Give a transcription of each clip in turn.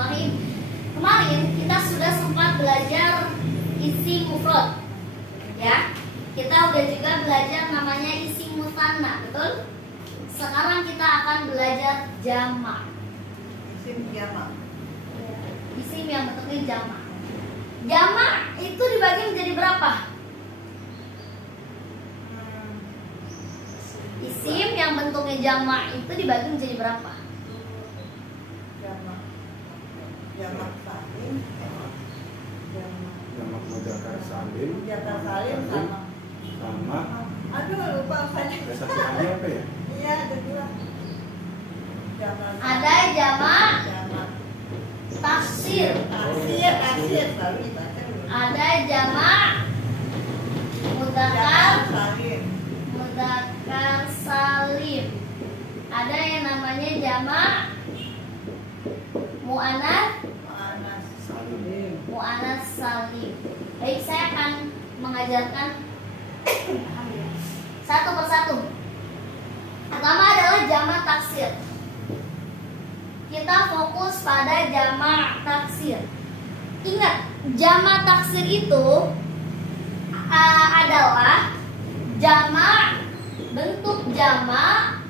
Bismillahirrahmanirrahim. Kemarin kita sudah sempat belajar isim mufrad, ya. Kita udah juga belajar namanya isim musanna, betul? Sekarang kita akan belajar jamak. Isim jamak. Isim yang bentuknya jamak. Jamak itu dibagi menjadi berapa? Isim yang bentuknya jamak itu dibagi menjadi berapa? Jamak salim. Jamak mudzakkar salim. Mudzakkar salim sama. Aduh, lupa saya. Satu lagi apa ya? Iya, ada dua. Ada jamak Jamak. taksir. Taksir baru dibaca dulu. Ada jamak mudzakkar Salim. mudzakkar salim. Ada yang namanya jamak muannats Muannas Salim. muannats salim. Baik, saya akan mengajarkan satu persatu. Pertama adalah jamak taksir. Kita fokus pada jamak taksir. Ingat, jamak taksir itu adalah jamak, bentuk jamak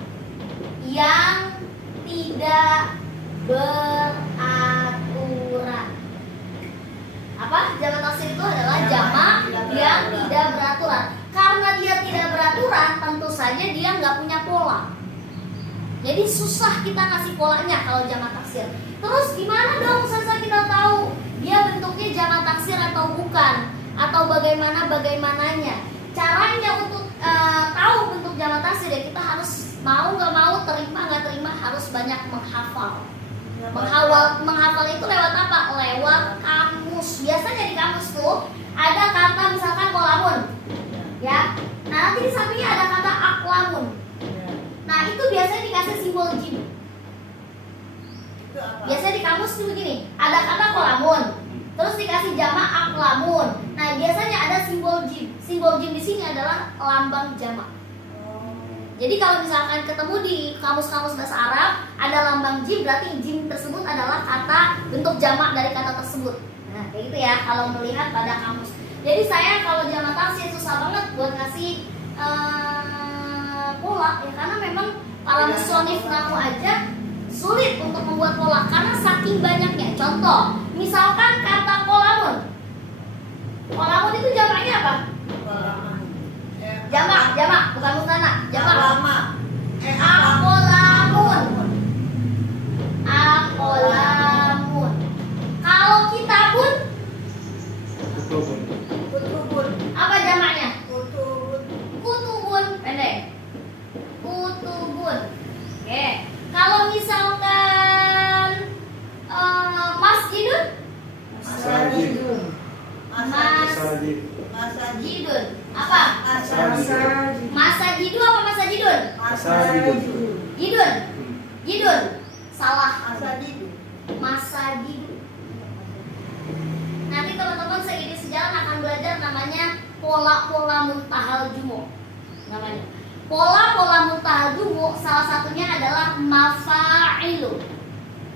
yang tidak beraturan. Apa? Jamak taksir itu adalah jamak yang tidak beraturan. Karena dia tidak beraturan, tentu saja dia nggak punya pola. Jadi susah kita ngasih polanya kalau jamak taksir. Terus gimana dong Ustazah kita tahu dia bentuknya jamak taksir atau bukan? Atau bagaimananya? Caranya untuk tahu bentuk jamak taksir ya kita harus mau nggak mau, terima nggak terima, harus banyak menghafal. Menghafal itu lewat apa? Lewat kamus. Biasanya di kamus tuh ada kata misalkan kolamun, ya. Nah nanti di sampingnya ada kata aklamun. Nah itu biasanya dikasih simbol jim. itu apa? Biasanya di kamus tuh begini, ada kata kolamun, terus dikasih jamak aklamun. Nah biasanya ada simbol jim. Simbol jim di sini adalah lambang jamak. Jadi kalau misalkan ketemu di kamus-kamus bahasa Arab ada lambang jim, berarti jim tersebut adalah kata bentuk jamak dari kata tersebut. Nah kayak gitu ya kalau melihat pada kamus. Jadi saya kalau jamak taksir susah banget buat ngasih pola ya, karena memang para musonif nahu aja sulit untuk membuat pola karena saking banyaknya. Contoh, misalkan kata kolamun. Kolamun itu jamaknya apa? Jamak, bukan musanna. Jamak. Akolamun. Kalau kitabun, Kutubun. apa jamaknya? Kutubun, pendek. Kutubun. Oke. Kalau misalkan masjidun, Masajid. masjidun. Apa? Masajidu apa masajidun? Jidun. Jidun. Salah. Masajidu. Nanti teman-teman seiring sejalan akan belajar namanya pola-pola muntahal jumu. Namanya. Pola-pola muntahal jumu salah satunya adalah mafa'ilu.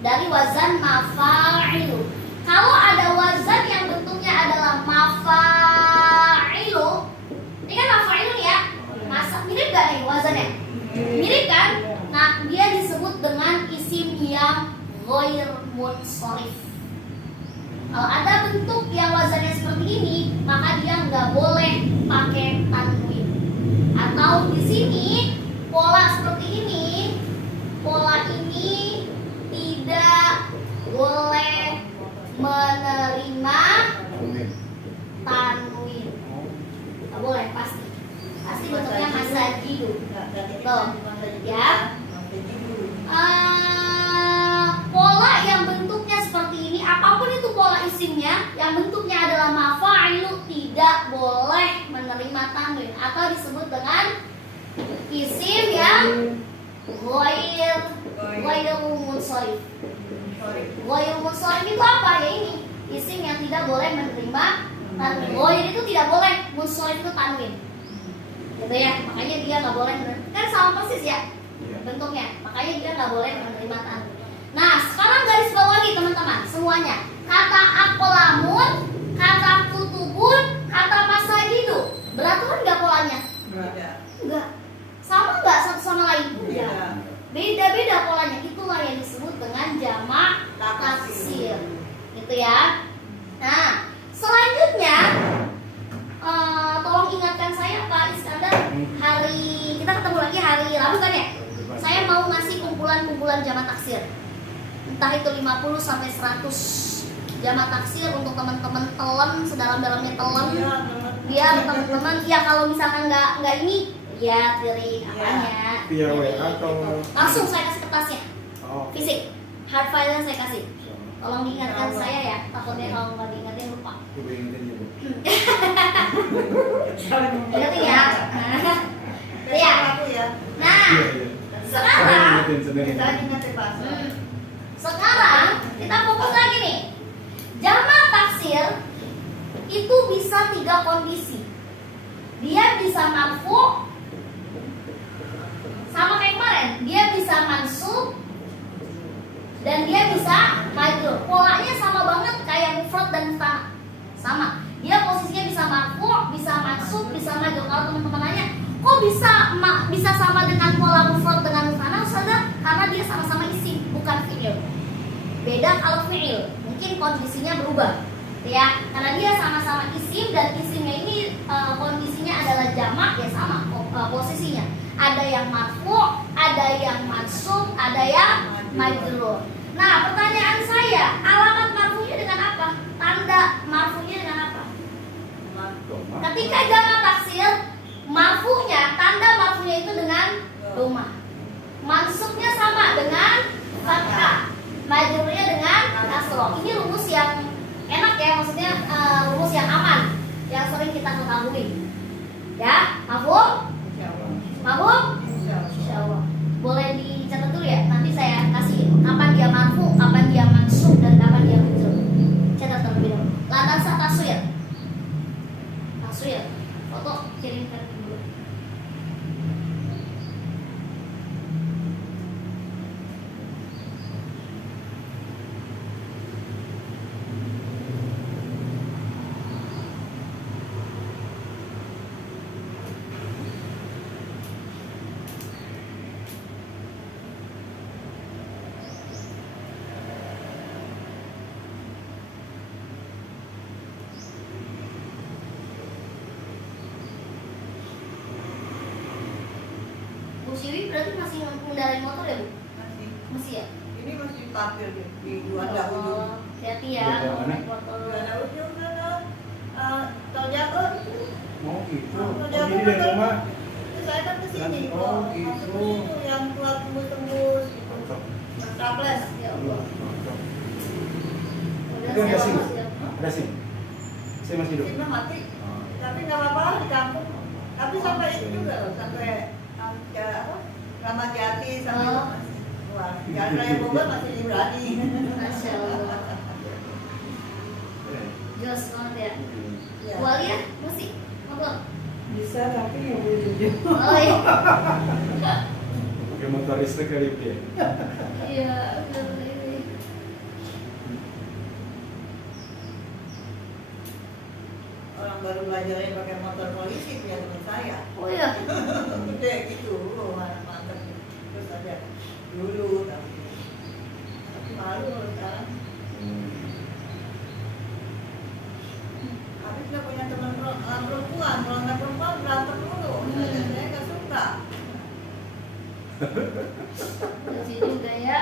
Dari wazan mafa'ilu. Kalau ada wazan yang bentuknya adalah mafa'ilu, ini kan mafa'ilu nih ya. Mirip gak nih wazannya? Mirip kan? Nah, dia disebut dengan isim yang ghair munsharif. Kalau ada bentuk yang wazannya seperti ini, maka dia nggak boleh pakai tanwin. Atau di sini pola seperti ini, pola ini tidak boleh menerima tanwin. Nggak boleh, pasti bentuknya masajidu. Tuh, ya. Pola yang bentuknya seperti ini, apapun itu pola isimnya, yang bentuknya adalah mafa'ilu tidak boleh menerima tanwin atau disebut dengan isim yang ghair munsharif. Ghair munsharif itu apa ya ini? Isim yang tidak boleh menerima tanwin. Ghair itu tidak boleh, munsharif itu tanwin. Gitu ya, makanya dia nggak boleh menerima. Kan sama persis ya bentuknya, makanya dia nggak boleh menerima tanwin. Nah sekarang garis bawahi teman teman-teman semuanya. Kata aqlamun, kata kutubun, kata masajidu. Beraturan nggak polanya? Beda. Enggak. Sama nggak satu sama lain? Beda. Beda-beda polanya. Itulah yang disebut dengan jamak taksir. Gitu ya. Nah, selanjutnya tolong ingatkan saya Pak Iskandar, kita ketemu lagi hari Rabu kan ya? Saya mau ngasih kumpulan-kumpulan jamak taksir. Entah itu 50 sampai 100 jamak taksir untuk teman-teman telan, sedalam-dalamnya telan. Biar teman-teman ya kalau misalkan nggak ini ya dari apanya. Via WA atau Langsung saya kasih kertasnya. Oh, Fisik. Hard file saya kasih. Tolong diingatkan saya ya, takutnya kalau nggak diingetin lupa. coba ingetin ya, Bu. Ingetin ya. Iya. Nah, Iya, iya. sekarang Ingetin sendiri. sekarang kita fokus lagi nih. Jamak taksir itu bisa 3 kondisi. Dia bisa marfu, sama kayak kemarin, dia bisa mansub, dan dia bisa majrur. Polanya sama banget kayak mufrad dan mufrad. Sama. Dia posisinya bisa marfu, bisa mansub, bisa majrur. Kalau teman-teman nanya, kok bisa sama dengan pola mufrad dengan mufrad? Ustazah, karena dia sama-sama isim, bukan fi'il. Beda kalau fi'il, mungkin kondisinya berubah. Ya, karena dia sama-sama isim dan isimnya ini kondisinya adalah jamak ya sama posisinya. Ada yang marfu, ada yang mansub, ada yang majrur. Nah, pertanyaan saya, alamat marfunya dengan apa? Tanda marfunya dengan apa? Ketika jamak taksir, tanda marfunya itu dengan dhamma. Mansubnya sama dengan fathah, majrurnya dengan kasroh. Ini rumus yang enak ya, maksudnya rumus yang aman, yang sering kita ketahui. Ya, mafhum? Mafhum? Insyaallah. Boleh dicatat dulu ya. Nanti saya kasih kapan dia marfu, kapan dia mansub, dan kapan dia majrur. Catat terlebih dahulu. Lantas taswir. Foto kirimkan dulu. Bu Siwi berarti masih mengendarai motor ya, Bu? Masih ya? Ini masih diparkir di Juanda ujung. Hati-hati ya, Juanda kalau mana? naik motor. Juanda ujung sana. Tol Jago. Oh gitu. Tol Oh, Jago jadi dari kan. rumah Saya kan kesini Oh, kok. gitu. Masuk itu yang keluar tembus-tembus. mantap. Toples. Ya Allah. Mantap. Udah Itu ada saya SIM? lolos ya. Ada SIM? Saya masih hidup. Simnya mati. Oh. Tapi nggak apa-apa di kampung. Tapi sampai itu juga loh, sampai apa? Ramat Jati sampai Oh. wah, jalan raya Bogor masih berani. Masya Allah. Eh, Jos banget ya. Ya. Wali ya? Masih? Motor? Bisa tapi nggak boleh jujur. Oh iya. Pakai motor listrik kali ya. Iya, bener ini. Orang baru belajarnya pakai motor polisi punya teman saya. Oh iya. Gede gitu, mantap. Terus ada dulu tapi malu sekarang. Habis nggak punya teman perempuan, kalau nggak perempuan berantem dulu. Saya nggak suka. Lucu juga ya.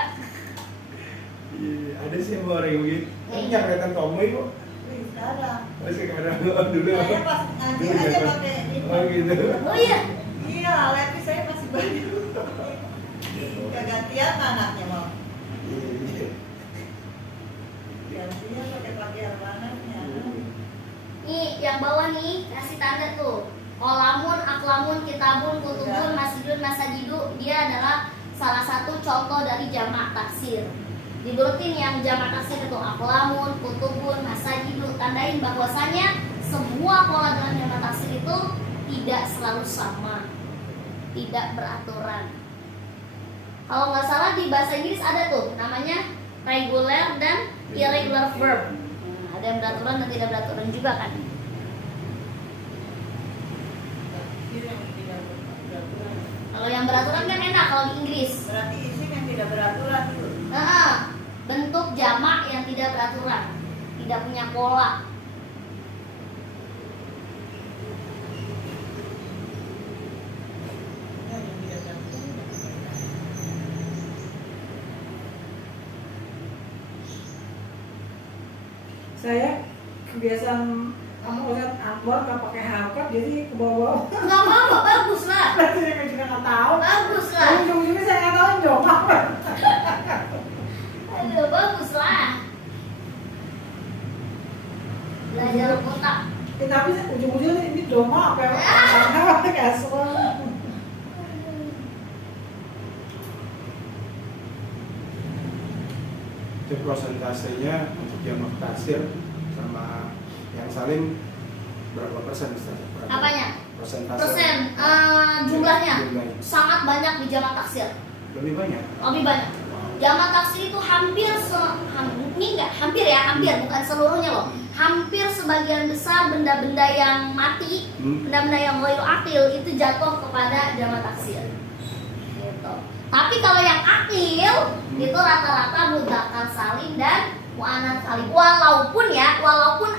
Iya, ada sih yang orang yang begitu. Iya. Kan nggak kelihatan Tommy kok. Wih, sekarang. Masih kamera dulu. Saya pas ngaji Dulu aja ya, Pak? pakai ini. Oh gitu. Oh iya. Iya, lepi saya masih baru. Kegantian anaknya mau. Iya. Gantinya pakai pakaian anaknya. Nih, yang bawah nih kasih tanda tuh. Kolamun, aklamun, kitabun, kutubun, masjidun, masajidu. Dia adalah salah satu contoh dari jamak taksir. Diberutin yang jamak taksir itu aklamun, kutubun, masajidu. Tandain bahwasanya semua pola dalam jamak taksir itu tidak selalu sama, tidak beraturan. Kalau nggak salah di bahasa Inggris ada tuh namanya regular dan irregular verb. Ada yang beraturan dan tidak beraturan juga kan. Kalau yang beraturan kan enak kalau di Inggris. Berarti isim yang tidak beraturan itu. Bentuk jamak yang tidak beraturan, tidak punya pola. Saya kebiasaan kamu lihat Akbar nggak pakai harkat jadi ke bawah. Nggak apa-apa, bagus lah. Saya juga nggak tahu. Bagus lah. Ujung-ujungnya saya nggak tahu jawab apa. Aduh, bagus lah. Belajar kotak. Tapi ujung-ujungnya ini doma apa ya? Apa kayak semua. Itu prosentasenya untuk jamak taksir sama yang salim berapa persen Ustaz? Apanya? Persentase. Persen jumlahnya Jumlahnya. sangat banyak di jamak taksir. Lebih banyak. Lebih banyak. Jamak taksir itu hampir ini enggak hampir ya, hampir bukan seluruhnya loh. Hampir sebagian besar benda-benda yang mati, benda-benda yang ghairu akil itu jatuh kepada jamak taksir. Gitu. Tapi kalau yang akil itu rata-rata mudzakkar salim dan muannats salim. Walaupun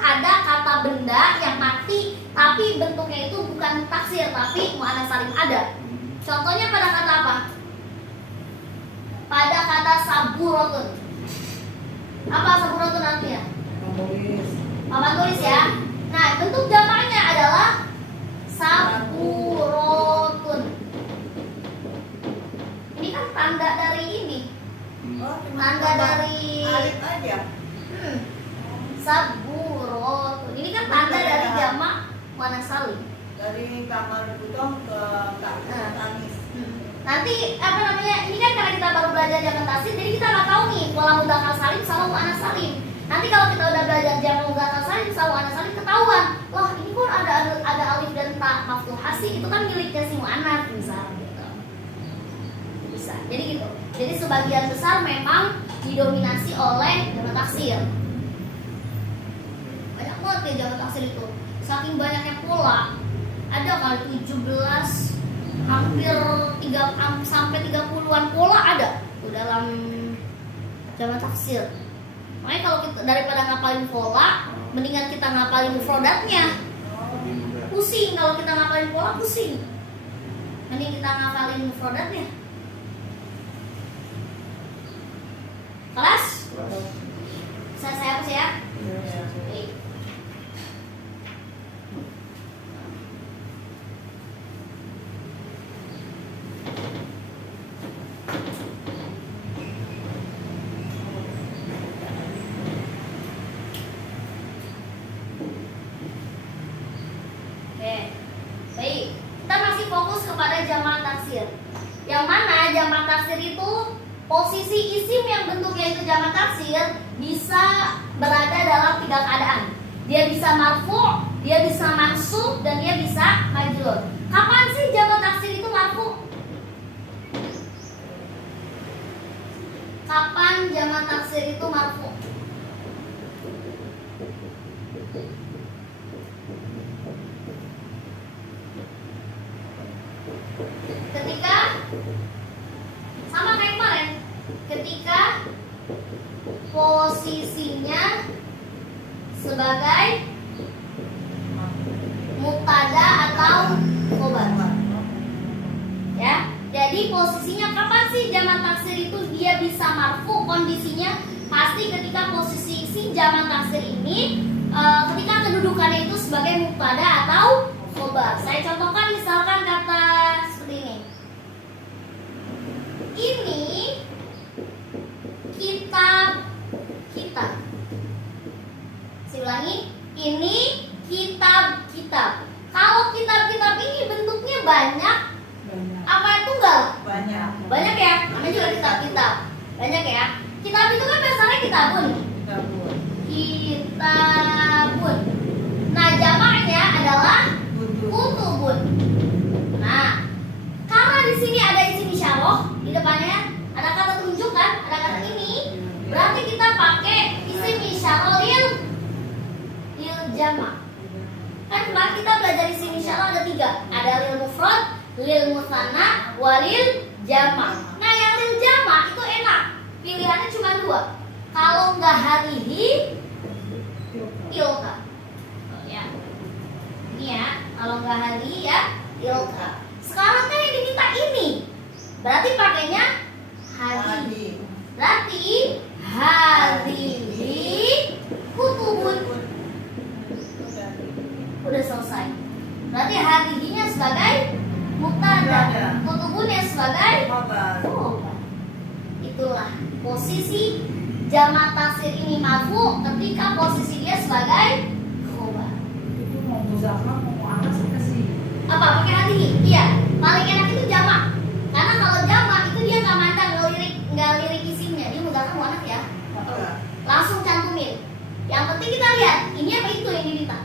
ada kata benda yang mati tapi bentuknya itu bukan taksir tapi muannats salim ada. Contohnya pada kata apa? Pada kata saburotun. Apa saburotun artinya? Menulis. Papan tulis ya. Nah, bentuk jamaknya adalah saburotun. Ini kan tanda dari ini. Oh, cuma Tanda tambah dari alif aja. saburotun. Ini kan tanda dari jamak muannats salim. Dari kamar butong ke tangis. Nanti apa namanya? Ini kan karena kita baru belajar jamak taksir, jadi kita nggak tahu nih pola mudzakkar salim sama muannats salim. Nanti kalau kita udah belajar jamak mudzakkar salim sama muannats salim ketahuan, wah ini pun ada alif dan ta maftuhah sih, itu kan miliknya si muannats misalnya gitu. Bisa. Jadi gitu. Jadi sebagian besar memang didominasi oleh jamak taksir. Banyak banget ya jamak taksir itu. Saking banyaknya pola, ada kali 17 hampir 3 sampai 30-an pola ada tuh dalam jamak taksir. Makanya kalau kita daripada ngapalin pola, mendingan kita ngapalin mufradatnya. Lebih mudah. Pusing kalau kita ngapalin pola, pusing. Mending kita ngapalin mufradatnya. Kelas? Kelas. Saya hapus ya. Baik. Oke, baik. Kita masih fokus kepada jamak taksir. Yang mana jamak taksir itu posisi isim yang bentuknya itu jamak taksir bisa berada dalam 3 keadaan. Dia bisa marfu', dia bisa mansub, dan dia bisa majrur. Kapan sih jamak taksir itu marfu'? Kapan jamak taksir itu marfu'? Ketika sama kayak kemarin, ketika posisinya sebagai mubtada atau khobar. Ya, jadi posisinya kapan sih jamak taksir itu dia bisa marfu? Kondisinya pasti ketika posisi si jamak taksir ini ketika kedudukannya itu sebagai mubtada atau khobar. Saya contohkan misalkan kata seperti ini. Ini kitab kita. Saya ulangi, ini kitab-kitab. Kalau kitab-kitab ini bentuknya banyak, apa tunggal? Banyak. Banyak ya, namanya juga kitab-kitab. Banyak ya. Kitab itu kan biasanya kitabun. Kitabun. Nah, jamaknya adalah kutubun. Nah, karena di sini ada isim isyarah, di depannya ada kata tunjukkan, ada kata ini, berarti kita pakai isim jamak. Kan kemarin kita belajar isim insyaallah ada 3. Ada lil mufrad, lil musanna, walil jamak. Nah yang lil jamak itu enak. Pilihannya cuma 2. Kalau nggak harihi, tilka. Oh, ya. Ini ya, kalau nggak hari ya tilka. Sekarang kan yang diminta ini, berarti pakainya hari. Berarti harihi kutubun. Udah selesai. Berarti harihinya sebagai mubtada, kutubunnya sebagai Khobar. khobar. Itulah posisi jamak taksir ini marfu ketika posisi dia sebagai khobar. Itu mau muzakkar mau muannas kasih. Apa pakai harihi? Iya, paling enak itu jamak. Karena kalau jamak itu dia nggak mandang, nggak lirik isimnya. Dia muzakkar muannas ya. Langsung cantumin. Yang penting kita lihat ini apa itu yang diminta.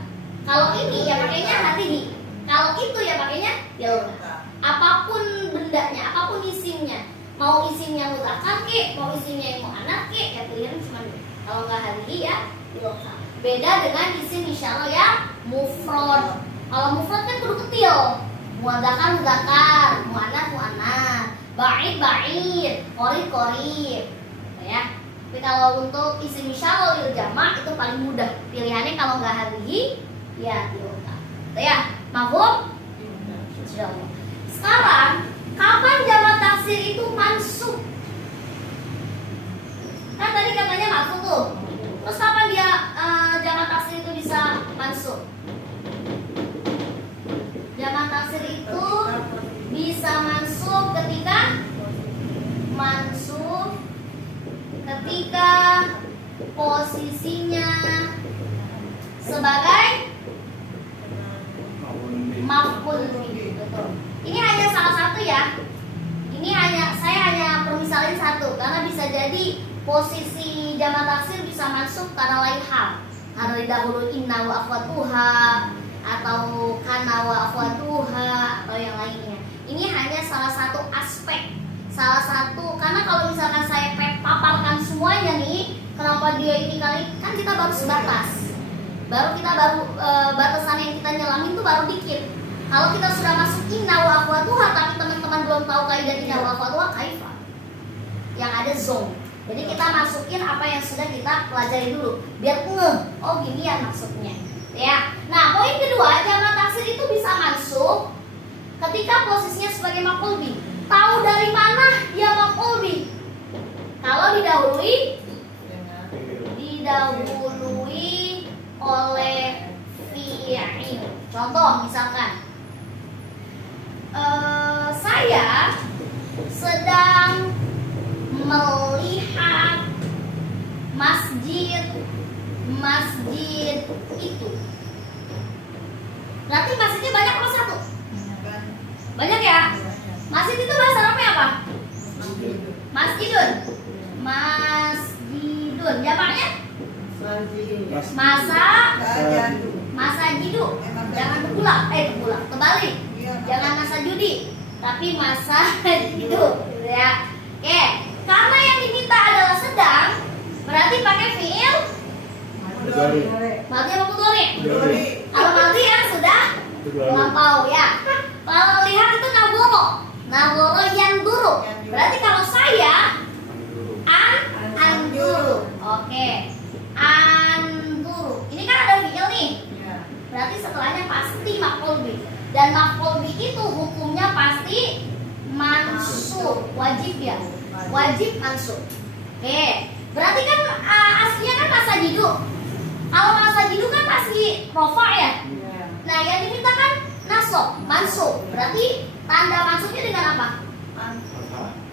Kalau ini ya pakainya harihi. Kalau itu ya pakainya tilka. Apapun bendanya, apapun isimnya. Mau isimnya muzakkar ke, mau isimnya yang muannas ke, ya pilihan cuma 2. Kalau nggak harihi ya tilka. Beda dengan isim insyaallah ya mufrad. Kalau mufrad kan kudu ketil. Muzakkar muzakkar, muannas muannas, ba'id ba'id, qorib qorib. Ya. Tapi kalau untuk isim insyaallah lil jamak itu paling mudah. Pilihannya kalau nggak harihi ya tilka. Gitu ya. Mafhum? Insyaallah. Sekarang kapan jamak taksir itu mansub? Kan tadi katanya mansub tuh. Terus kapan dia jamak taksir itu bisa mansub? Jamak taksir itu bisa mansub ketika posisinya sebagai maf'ul bih. Betul. Ini hanya salah satu ya. Ini saya hanya permisalin satu karena bisa jadi posisi jamak taksir bisa masuk karena lain hal. Karena didahului inna wa akhwatuha atau kana wa akhwatuha atau yang lainnya. Ini hanya salah satu aspek. Salah satu karena kalau misalkan saya paparkan semuanya nih, kenapa dia ini kali kan kita baru sebatas. Kita baru batasan yang kita nyelamin tuh baru dikit. Kalau kita sudah masuk inna wa akhwatuha tapi teman-teman belum tahu kaidah inna wa akhwatuha kaifa. Yang ada zone. Jadi kita masukin apa yang sudah kita pelajari dulu biar ngeh. Oh gini ya maksudnya. Ya. Nah, poin kedua, jamak taksir itu bisa masuk ketika posisinya sebagai maf'ul bih. Tahu dari mana dia maf'ul bih? Kalau didahului oleh fi'il. Contoh misalkan saya sedang melihat masjid itu. Berarti masjidnya banyak apa satu? Banyak ya? Masjid itu bahasa Arabnya apa? Masjidun. Jamaknya? Masajidu. Jangan terbalik. Jangan masajudi, tapi masajidu, ya. Oke. Karena yang diminta adalah sedang, berarti pakai fiil madhi apa mudhari? Kalau madhi ya sudah melampau ya. Kalau lihat itu naboro yang duru. Berarti kalau saya anduru. Oke. Anduru. Ini kan ada fiil nih. Berarti setelahnya pasti maf'ul bih. Dan maf'ul bih itu hukumnya pasti mansub, wajib ya. Wajib mansub. Oke. Berarti kan aslinya kan masajidu. Kalau masajidu kan pasti rofa ya. Nah, yang diminta kan nasab, mansub. Berarti tanda mansubnya dengan apa?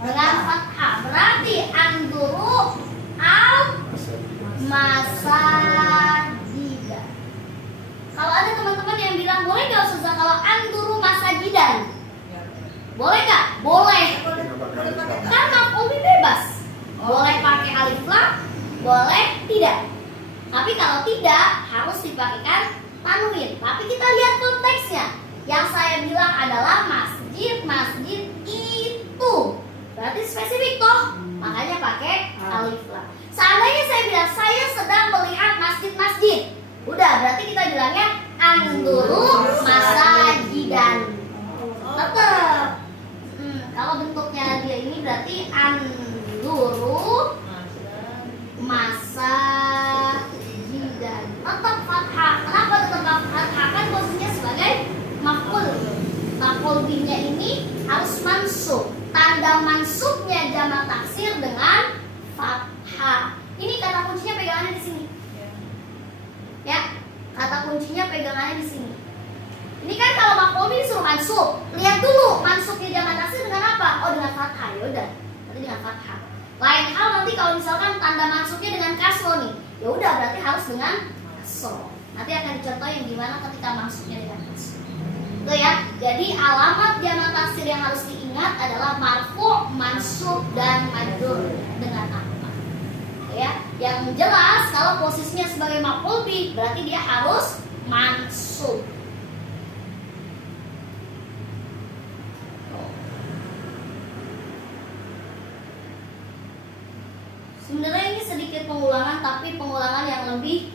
Dengan fathah. Berarti anduru al masajida. Kalau ada teman-teman yang bilang boleh nggak Ustazah kalau anduru masajidan? Boleh nggak? Boleh. Kan maf'ul bih bebas. Boleh pakai alif lam, boleh tidak. Tapi kalau tidak harus dipakaikan tanwin. Tapi kita lihat konteksnya. Yang saya bilang adalah masjid itu. Berarti spesifik toh. Makanya pakai alif lam. Seandainya saya bilang saya sedang melihat masjid. Udah udah berarti kita bilangnya anduru masajidan. Tetap. Kalau bentuknya dia ini berarti anduru masajidan. Tetap fathah. Kenapa tetap fathah? Kan posisinya sebagai maf'ul. Maf'ul bihnya ini harus mansub. Tanda mansubnya jamak taksir dengan fathah. Ini kata kuncinya pegangannya di sini. Ya, kata kuncinya pegangannya di sini. Ini kan kalau maf'ul bih disuruh mansub. Lihat dulu mansubnya jamak taksir dengan apa? Oh, dengan fathah. Ya udah, berarti dengan fathah. Lain hal nanti kalau misalkan tanda mansubnya dengan kasro nih. Ya udah berarti harus dengan kasro. Nanti akan dicontohin gimana ketika mansubnya dengan kasro. Itu ya. Jadi alamat jamak taksir yang harus diingat adalah marfu', mansub dan majrur dengan apa. Ya, yang jelas kalau posisinya sebagai maf'ul bih berarti dia harus mansub. Sebenarnya ini sedikit pengulangan tapi pengulangan yang lebih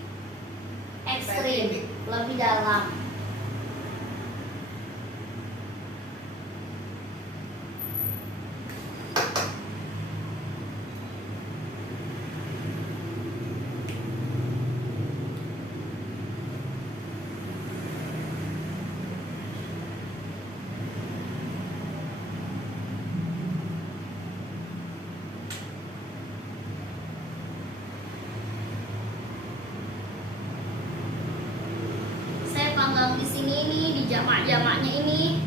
ekstrim, lebih dalam. Di sini nih di jamak-jamaknya ini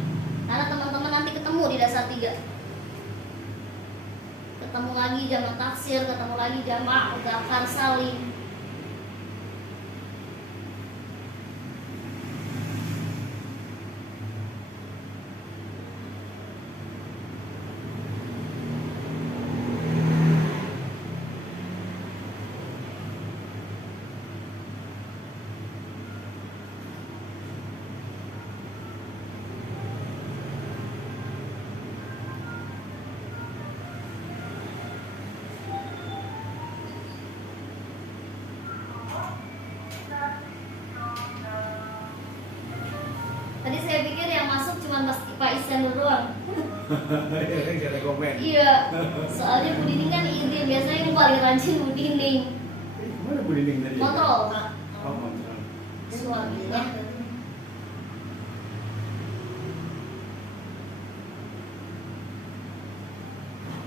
karena teman-teman nanti ketemu di dasar 3 ketemu lagi jamak taksir, ketemu lagi jamak mudzakkar salim. Tadi saya pikir yang masuk cuma Pak Isanur doang. Gak ada komen. Iya, soalnya Bu Dining kan izin, biasanya yang paling rajin Bu Dining. Mana Bu Dining tadi? Kontrol Oh, kontrol. suaminya.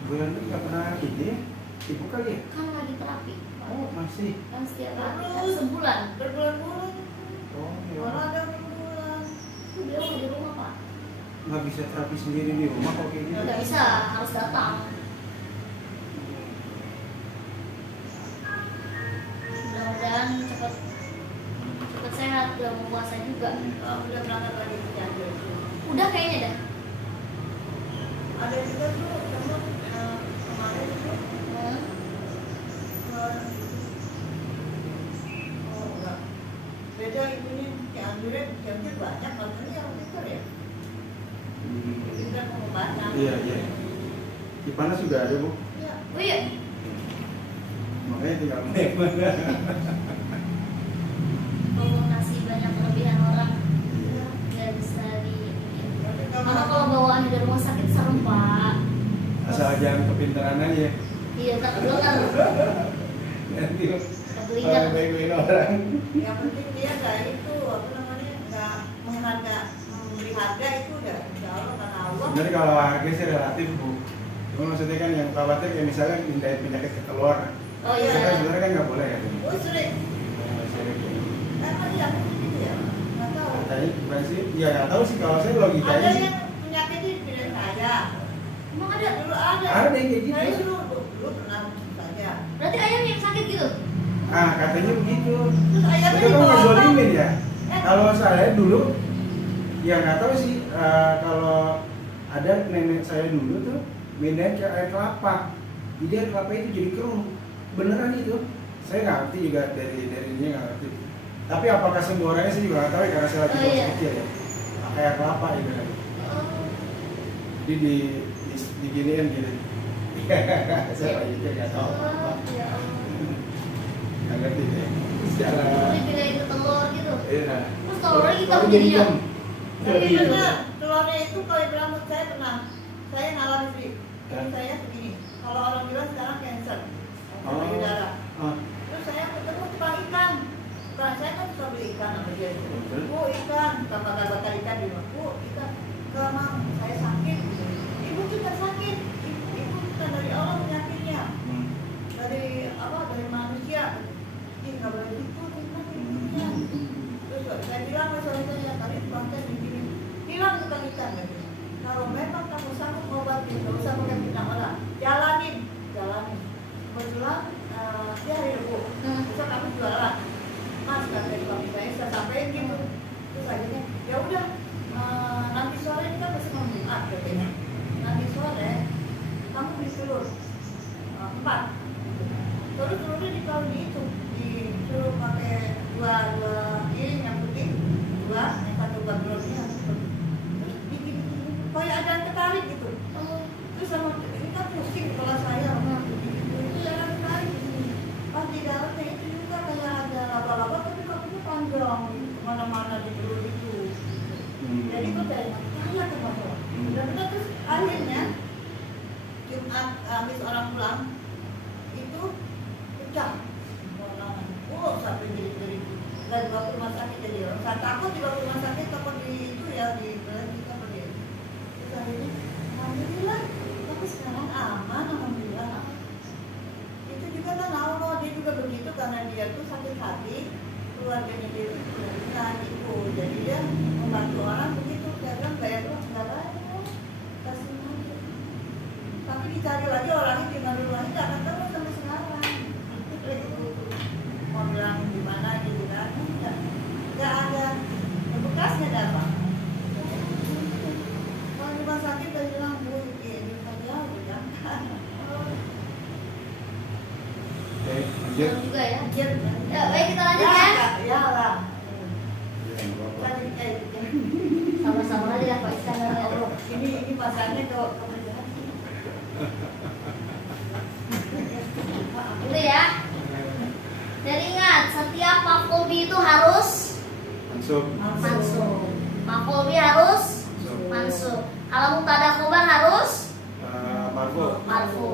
Bu Yanti nggak pernah ini ya? Sibuk kali ya? Kan lagi terapi. Oh, masih. Kan setiap hari kan sebulan. Berbulan-bulan. Oh, Orang ya. ada berbulan. Dia mau di rumah Pak. Nggak bisa terapi sendiri di rumah kok kayak gitu? Nggak bisa, harus datang. Mudah-mudahan cepat sehat, udah mau puasa juga. Udah berangkat lagi ke Cianjur. Udah kayaknya dah. Ada juga tuh teman kemarin tuh Hmm. oh enggak beda itunya Cianjurnya Cianjur banyak makanya yang pintar ya pintar pengobatan. Iya, iya. Di Panas juga ada, Bu. Iya. Oh iya, Makanya tinggal naik mana. kalau ngasih banyak kelebihan orang nggak bisa di. Karena kalau bawaan dari rumah sakit serem Pak. Asal jangan kepintaran aja. Iya, tak kebelar. Nanti Kebelikan. baik-baik orang. Yang penting dia nggak itu apa namanya nggak memberi harga itu udah insya Allah karena Allah. Sebenarnya kalau harga sih relatif, Bu. Cuma maksudnya kan yang khawatir kayak misalnya pindahin penyakit ke telur. Oh Itu kan iya. sebenarnya kan nggak boleh ya. Bu. Oh sering. Emang iya gitu ya. Nggak tahu. Katanya bukan sih, ya nggak tahu sih kalau saya logikanya Ada sih. yang penyakit ini bilang saya. Emang ada? Dulu ada. Ada yang kayak Saya gitu. dulu pernah saja. Berarti ayam yang sakit gitu? Ah, katanya begitu. Terus ayamnya Itu kan dibawa ngezolimin ya. Eh. Kalau saya dulu, ya nggak tahu sih. Kalau ada nenek saya dulu tuh mindahin ke air kelapa. Jadi air kelapa itu jadi keruh. Beneran itu. Saya nggak ngerti juga dari ini nggak ngerti. Tapi apakah semua orangnya sih juga nggak tahu ya, karena saya lagi Oh, bos iya. kecil ya. Pakai air kelapa gitu kan. Oh. Jadi diginiin gitu. Saya lagi juga nggak tahu. Oh, ya Allah. nggak ngerti deh secara Dipindahin ke telur gitu. iya. Terus telurnya hitam Jadi jadinya. hitam. Tapi Iya. benar, telurnya itu kalau rambut saya pernah, saya ngalamin sih. Jadi saya begini, kalau orang bilang sekarang cancer, Oh. payudara. Ah, Terus saya ketemu tukang ikan. Tukang saya kan suka beli ikan sama dia. Betul. Bu ikan, bakar ikan di rumah. Bu ikan, enggak mam, saya sakit. Ibu juga sakit. Ibu bukan dari Allah penyakitnya, hmm. dari apa? Dari manusia. Ih nggak boleh gitu, terima ibunya. Terus saya bilang ke suami saya tadi tukang ikan begini, bilang tukang ikan gitu. Kalau memang kamu sanggup ngobatin, nggak usah pakai bintang orang, jalanin. Kebetulan dia hari Rabu, besok kami jualan. Mas kata suami saya sampein gitu. Terus akhirnya ya udah nanti sore ini kan masih mau Jumat katanya. Nanti sore kamu beli telur 4. Terus telurnya ditaruh di itu, disuruh pakai dua piring yang putih, 2, yang satu buat telurnya. Terus bikin kayak ada yang tertarik gitu. Terus sama ini kan pusing kepala saya. Itu ada yang tertarik di sini. Pas di dalamnya itu juga kayak ada laba-laba tapi kakinya panjang gitu, kemana-mana di telur itu. Jadi kok saya tanya ke bapak. Dan benar terus akhirnya Jumat habis orang pulang itu pecah. Sampai jadi dan dibawa ke rumah sakit jadi orang. Saya takut dibawa ke rumah sakit, takut di itu ya di kita pergi. Terus akhirnya alhamdulillah, tapi sekarang aman alhamdulillah. Itu juga kan Allah dia juga begitu karena dia tuh sakit hati, keluarganya dia itu keluarga ibu, jadi dia membantu orang begitu. Dia bilang bayar uang nggak bayar, kasih aja. Tapi dicari lagi orangnya di mana rumahnya nggak ketemu sampai sekarang. Mau bilang di mana gitu kan, nggak ada bekasnya ada apa. Kalau di rumah sakit dia bilang bu ini saja jangan. Oke, lanjut. Serem juga ya. Anjir, Ya, baik kita lanjut ya. Ya lah. Iya, nggak apa-apa. Tadi Sama-sama aja ya Pak Iskandar ya. ini pasarnya ke Itu ya. Dan ingat, setiap maf'ul itu harus Mansub. mansub. Maf'ul harus mansub. Kalau mubtada khobar harus Marfu. marfu.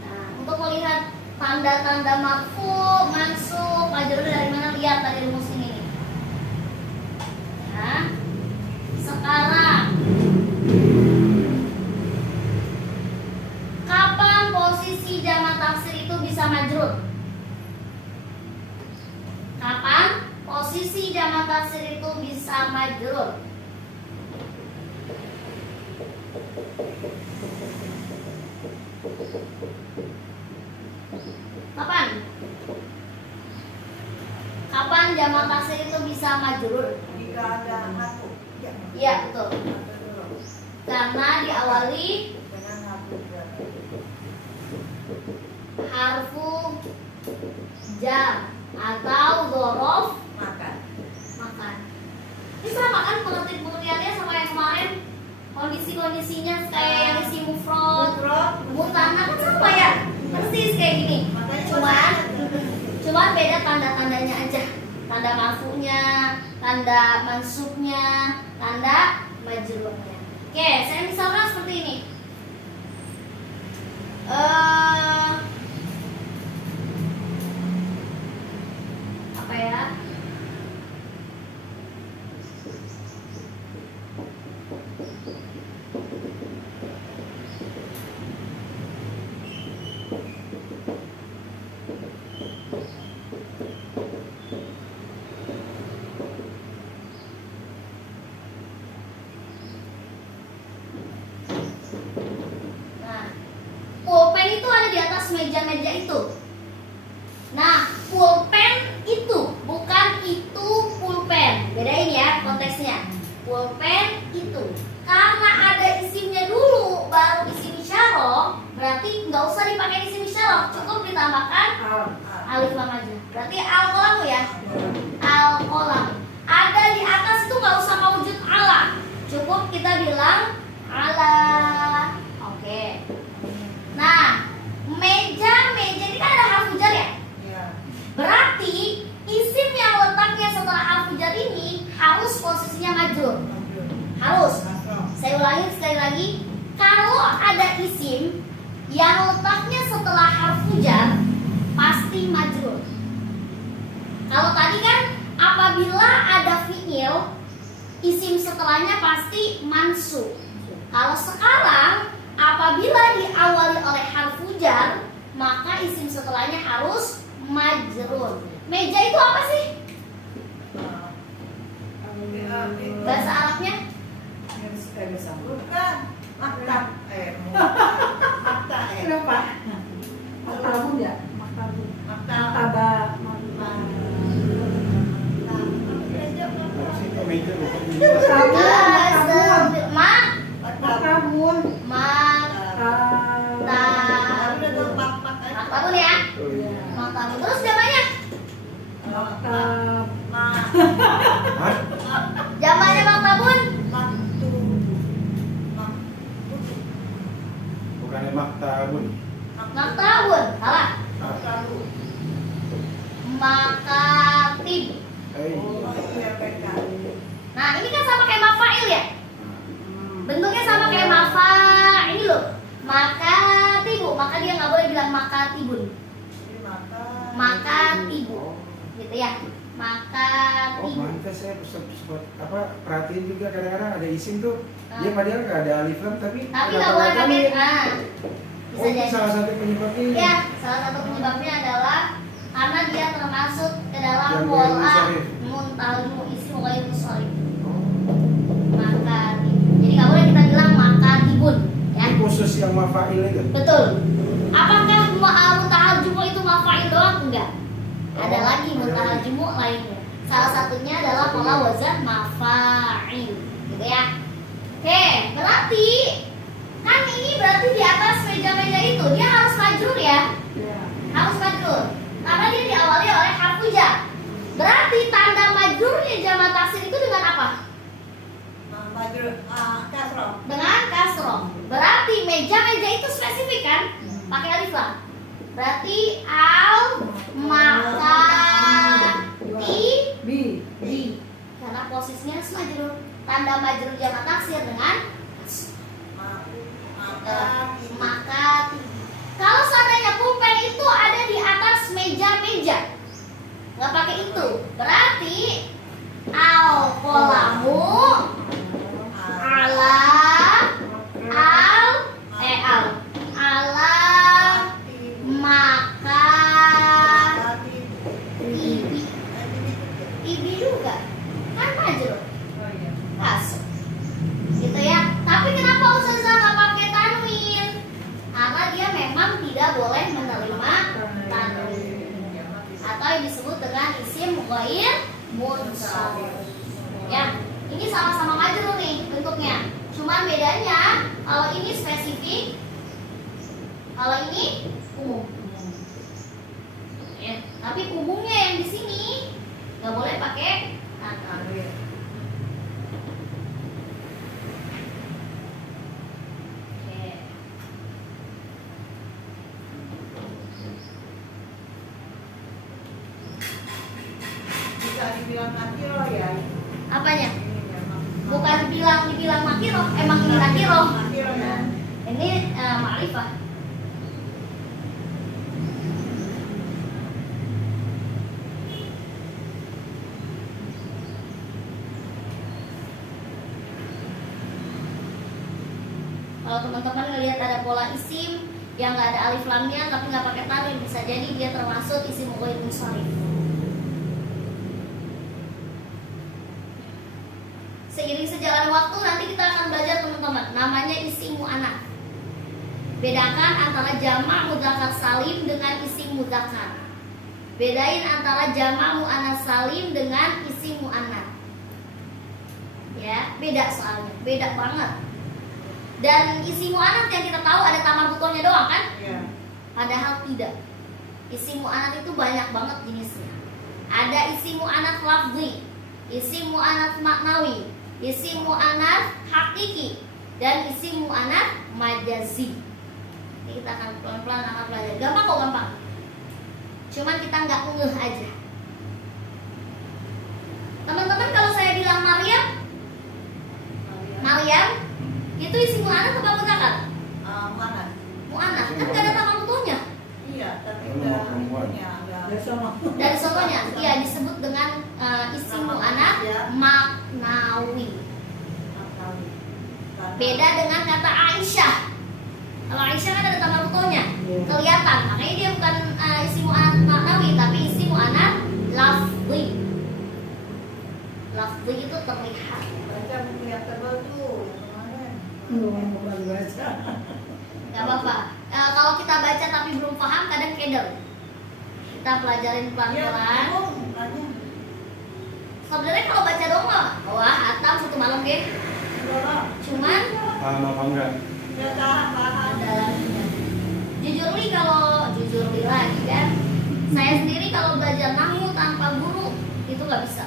Nah, untuk melihat tanda-tanda marfu, mansub, majrur dari mana, lihat dari rumus ini nih. Nah, sekarang kapan posisi jamak taksir itu bisa majrur? Kapan posisi jamak taksir itu bisa majrur? Kapan? Kapan jamak taksir itu bisa majrur? jika ada aku ya Iya, betul. ada dulu. Karena diawali Dengan aku berarti harfu jar atau dzaraf makan. makan. Ini sama kan pengertian-pengertiannya sama yang kemarin, kondisi-kondisinya kayak yang isi mufrad, mutanna kan sama ya, persis kayak gini. Cuman beda tanda-tandanya aja, tanda marfu'nya, tanda mansubnya, tanda majrurnya. Oke, saya misalkan seperti ini. Apa ya? Nah, pulpen itu ada di atas meja-meja itu. Nah, pulpen itu bukan itu pulpen. Bedain ya konteksnya. Pulpen itu karena ada isimnya dulu baru isim isyarah, berarti nggak usah dipakai isim isyarah, cukup ditambahkan alif lam aja. Berarti al-qalam ya. Al-qalam. Ada di atas itu nggak usah mewujud ala. Cukup kita bilang ala. Oke. Nah, meja ini kan ada harfu jar ya. Ya. Berarti setelah harfu jar pasti majrur. Kalau tadi kan apabila ada fiil, isim setelahnya pasti mansub. Kalau sekarang apabila diawali oleh harfu jar, maka isim setelahnya harus majrur. Meja itu apa sih? Bahasa Arabnya? Bukan maktab. Maktab. Kenapa? Maktabun ya? Maktabun. Maktaba. Harusnya itu meja bukan meja. Maktabun. Maktabun ya. Oh, iya. Maktabun. Terus jamannya? Maktab. Hah? Jamannya maktabun? Bukannya maktabun. Maktabun. Salah. Makatib. Nah, ini kan sama kayak mafail ya? Bentuknya sama kayak ini loh. Makatibu. Maka dia nggak boleh bilang makatibun. Makatibu. Gitu ya. Oh, Makatibu. mantas saya perhatiin juga kadang-kadang ada isim tuh dia padahal nggak ada alif lam tapi Tapi ada nggak boleh tanda pakai. tanwin. Nah, Oh, bisa itu jadi. salah satu penyebabnya. Ya, salah satu penyebabnya adalah karena dia termasuk ke dalam Yang pola munsharif. muntalmu isim ghair munsharif. Oh. Makatib. Jadi nggak boleh kita bilang makatibun, ya. Ini khusus yang mafail itu. Betul. Apakah muntahal jumu itu mafail doang? Enggak. Ada Oh, lagi ada muntahal lagi. jumu lainnya. Salah satunya adalah pola wazan mafail, gitu ya. Oke, berarti kan ini berarti di atas meja-meja itu dia harus majrur ya. Harus majrur. Karena dia diawali oleh harfu jar. Berarti tanda majrurnya jamak taksir itu dengan apa? Dengan kasroh. Berarti meja-meja itu spesifik kan? Pakai alif lam. Berarti al maka Bi. di. Karena posisinya harus majrur. Tanda majrur jamak taksir dengan maka. Kalau seandainya pulpen itu ada di atas meja-meja, nggak pakai itu, berarti al kolamu ala ala maka ibi juga kan majrur masuk gitu ya. Tapi kenapa Ustazah nggak pakai tanwin? Karena dia memang tidak boleh menerima tanwin atau yang disebut dengan isim ghair munsharif. Ya, ini sama-sama majrur nih bentuknya. Cuman bedanya kalau ini spesifik, kalau ini umum. Ya, tapi umumnya yang di sini nggak boleh pakai tanwin. Oke. Bisa dibilang nakiro ya. Apanya? Ini memang. Bukan dibilang makiro, emang ini nakiro. Nakiro ya. Ini ma'rifah. Kalau teman-teman ngelihat ada pola isim yang nggak ada alif lamnya tapi nggak pakai tanwin, bisa jadi dia termasuk isim ghair munsharif. Seiring sejalan waktu nanti kita akan belajar teman-teman, namanya isim mu'anats. Bedakan antara jamak mudzakkar salim dengan isim mudzakkar. Bedain antara jamak mu'anats salim dengan isim mu'anats. Ya, beda soalnya, beda banget. Dan isim mu'anats yang kita tahu ada tamar butohnya doang kan? Iya. Padahal tidak. Isim mu'anats itu banyak banget jenisnya. Ada isim mu'anats lafzi, isim mu'anats maknawi, isim mu'anats hakiki, dan isim mu'anats majazi. Ini kita akan pelan-pelan akan belajar. Gampang kok, gampang. Cuman kita nggak ngeh aja. Teman-teman kalau saya bilang Maryam itu isim mu'anats apa mudzakkar? Mana? Mu'anats, kan nggak ada tamar butohnya. sono. Dari sononya, iya disebut dengan isim mu'anats maknawi. Beda dengan kata Aisyah. Kalau Aisyah kan ada tambah rukonya, kelihatan. Makanya dia bukan isim mu'anats maknawi, tapi isim mu'anats lafzi. Lafzi itu terlihat. Baca buku yang tebal tuh, yang kemarin. Belum baca. Gak apa-apa. Kalau kita baca tapi belum paham, kadang keder. Kita pelajarin pelan-pelan. Tanya. Sebenarnya kalau baca doang mah, wah hatam satu malam deh. Cuman Paham apa enggak? Nggak tahan, paham. dalamnya. Jujur li lagi kan. Saya sendiri kalau belajar nahwu tanpa guru itu nggak bisa.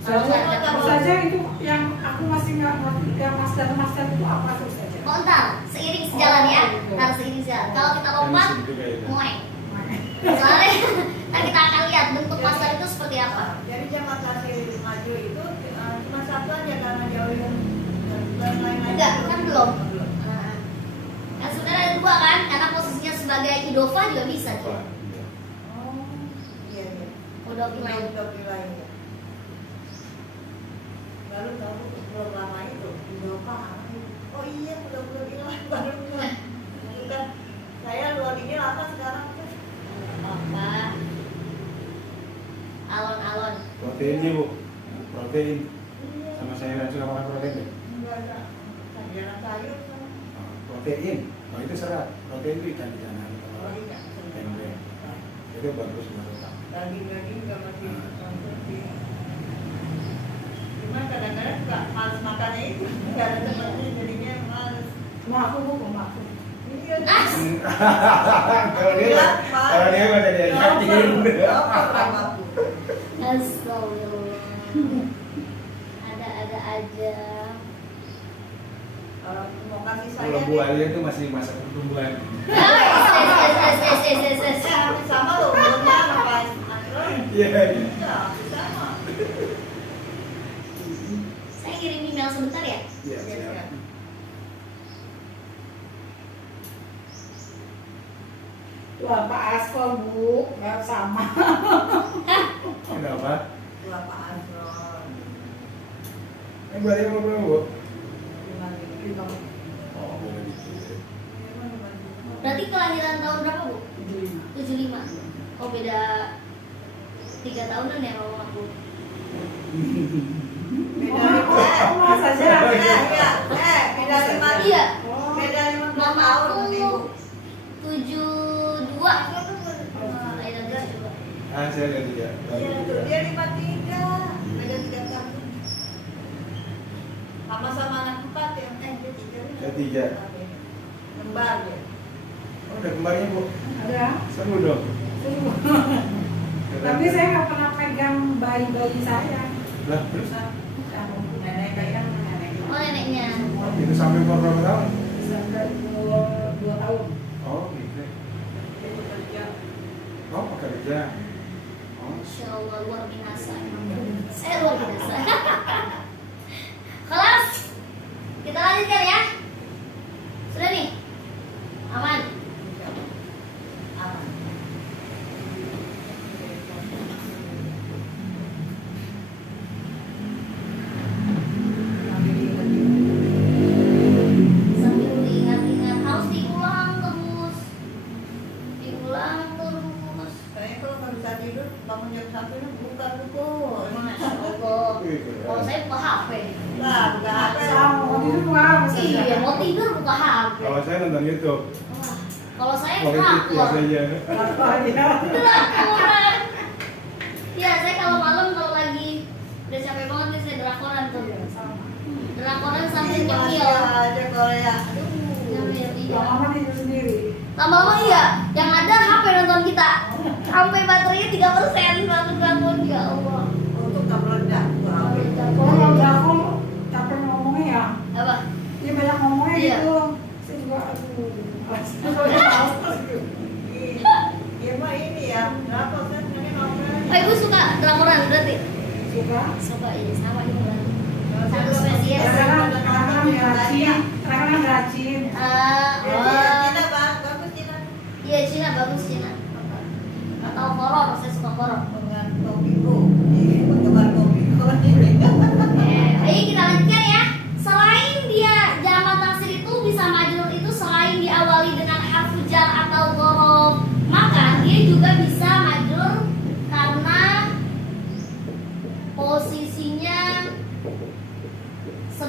Kalau nggak ada Terus saja itu yang aku masih nggak ngerti, yang master itu apa terus saja. Oh ntar seiring sejalan ya. Ntar seiring sejalan. Kalau kita lompat, Kan gitu kayaknya. mueng. Soalnya ntar kita akan lihat bentuk master itu seperti apa. Jadi zaman kasih maju itu cuma satu aja karena jauh yang lain-lain. Enggak, kan belum. Kan sebenarnya ada dua kan, karena posisinya sebagai idofah juga bisa dia. Apa? Iya. Oh, iya iya. Udah gimana? Udah nilai ya. Baru tahu belum lama itu Indopa. Oh iya udah hilang baru ngeh. Itu kan saya luar ini lama sekarang tuh. Apa? Alon-alon. Proteinnya bu, protein Iya. sama sayuran suka makan protein deh. Enggak ada. Sayuran sayur kan. Protein, oh itu serat. Protein itu ikan ikan Oh iya. tempe. Itu bagus buat otak. Daging-daging juga masih konsumsi. Cuma kadang-kadang juga males makannya itu. Enggak ada tempatnya jadinya males. Mau aku bu, mau aku. Iya. As. Kalau dia nggak ada diajakin. Astagfirullah. Ada-ada aja. Kalau mau kasih saya Kalau Bu Alia itu masih masa pertumbuhan. Es. sama loh, belumnya apa? Iya. Iya, sama. Saya kirim email sebentar ya. Iya. Siap. Wah, Pak Asko bu, nggak sama. Kenapa? Dua Pak Azron. Bu Alia mau berapa bu? 5.000. Oh boleh gitu. Berarti kelahiran tahun berapa bu? 75. 75. Oh beda 3 tahunan ya kalau aku. Beda Oh, masa saja. beda 5. Iya. Beda 15 Mama tahun aku minggu. 72. Kelahiran 72. Ah saya lihat dia. Iya, tuh dia 53. Beda 3 tahun. Sama-sama anak 4 ya. Dia 3. Dia 3. Kembar ya. Oh udah kembarnya bu? Ada. Seru dong. Tapi saya nggak pernah pegang bayi-bayi saya. Lah terus? Nenek kayak nenek. Oh neneknya. Itu sampai umur berapa tahun? Sampai 2 tahun. Oh gitu. Itu kerja. Oh pekerja. Oh. Insya Allah luar biasa. Saya luar biasa. Kelas. Kita lanjutkan ya. Sudah nih. Aman. Apa? Sambil diingat-ingat harus diulang terus. Diulang terus. Kayaknya kalau nggak bisa tidur bangun jam 1 ini buka buku. Masya Allah. Kalau saya buka HP. Lah, buka HP. Sama, waktu itu gua bisa. Iya, mau tidur buka HP. Kalau saya nonton YouTube. Wah, kalau saya Politik drakor. biasanya. Apa aja. Drakoran. Iya, saya kalau malam kalau lagi udah capek banget nih saya drakoran tuh. Sama. Drakoran sambil Ih, masih nyemil. aja Korea. Nyemil, iya. Lama-lama tidur sendiri. Lama-lama iya, yang ada HP nonton kita. Sampai baterainya 3% bangun-bangun ya Allah. Untuk tak meledak tuh HP. Kalau aku capek ngomongnya ya, Apa? dia banyak ngomongnya Iya. gitu. Saya juga aduh. Males gitu. Iya mah ini ya. Berapa saya sebenarnya ngomongnya? Oh, ibu suka drakoran berarti? Suka. Suka ini sama ibu berarti. Saya Satu belum spesies. Kadang-kadang rajin. Oh, Cina bang, bagus Cina. iya Cina bagus Cina.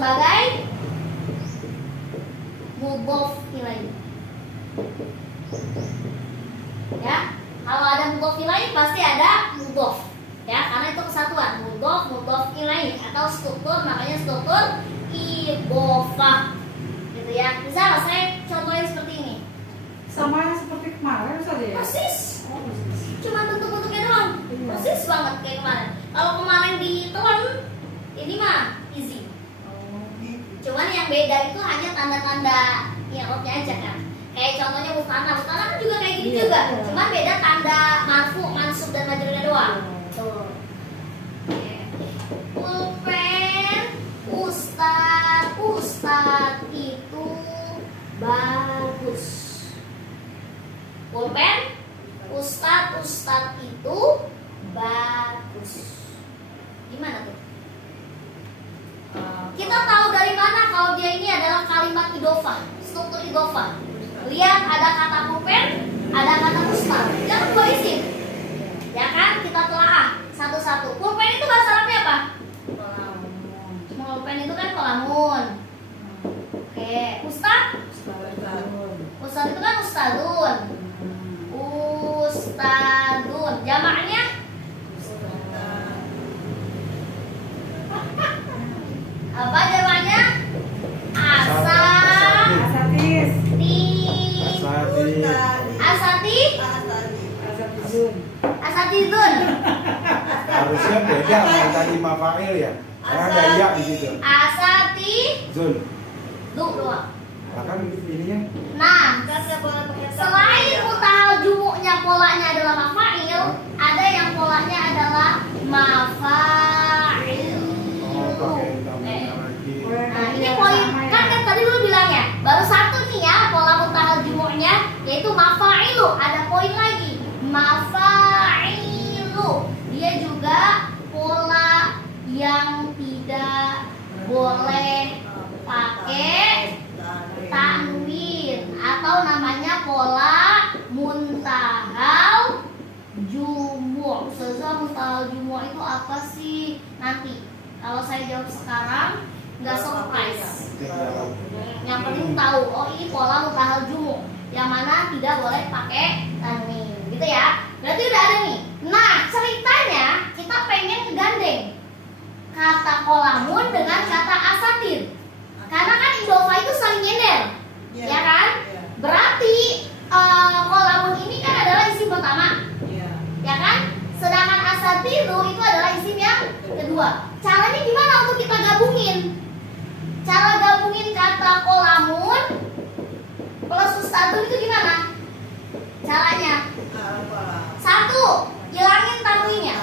sebagai mudhof ilaih. Ya, kalau ada mudhof ilaih pasti ada mudhof. Ya, karena itu kesatuan mudhof ilaih atau struktur, namanya struktur idhofah. Gitu ya. Bisa saya contohin seperti ini. Sama seperti kemarin saja ya. Persis. Oh, persis. Cuma bentuk-bentuknya doang. Iya. Persis banget kayak kemarin. Kalau kemarin ditelan, ini mah easy. Oh, Gitu. Cuman yang beda itu hanya tanda-tanda i'rabnya aja kan. Kayak contohnya mutana kan juga kayak gitu Iya, juga. iya. Cuman beda tanda marfu, mansub dan majrurnya doang. Tuh. Oke. Pulpen Ustad itu bagus. Pulpen Ustad itu bagus. Gimana tuh? Kita tahu dari mana kalau dia ini adalah kalimat idhofah, struktur idhofah. Lihat ada kata pulpen, ada kata ustad. Itu kan dua isim. Ya kan? Kita telaah satu-satu. Pulpen itu bahasa Arabnya apa? Pulpen itu kan kolamun. Oke, ustad itu kan ustadun. Ustadun. Jamaknya apa jamaknya? Asatis. Asatidun. Harusnya beda sama tadi mafail ya. Karena ada ya di situ. Zul. Doang. Bahkan ininya Nah, selain mutahal jumu'nya polanya adalah mafail, ada yang polanya adalah mafail. pakai tambahnya lagi. Nah, ini poin kan tadi dulu bilang ya, baru satu nih ya pola mutahal jumu'nya yaitu mafailu. Ada poin lagi, mafailu. Dia juga pola yang tidak boleh pakai tanwin atau namanya pola muntahal jumu'. Ustazah, muntahal jumu' itu apa sih? Nanti kalau saya jawab sekarang nggak surprise. Yang penting tahu, oh ini pola muntahal jumu' yang mana tidak boleh pakai tanwin, gitu ya. Berarti udah ada nih. Nah, ceritanya kita pengen ngegandeng kata kolamun dengan kata asatir. Karena kan idhofah itu saling nyender, ya kan? Berarti kolamun ini kan adalah isim pertama, ya kan? Sedangkan asatiru itu adalah isim yang kedua. Caranya gimana untuk kita gabungin? Cara gabungin kata kolamun plus ustadun itu gimana? Caranya? Satu, hilangin tanwinnya.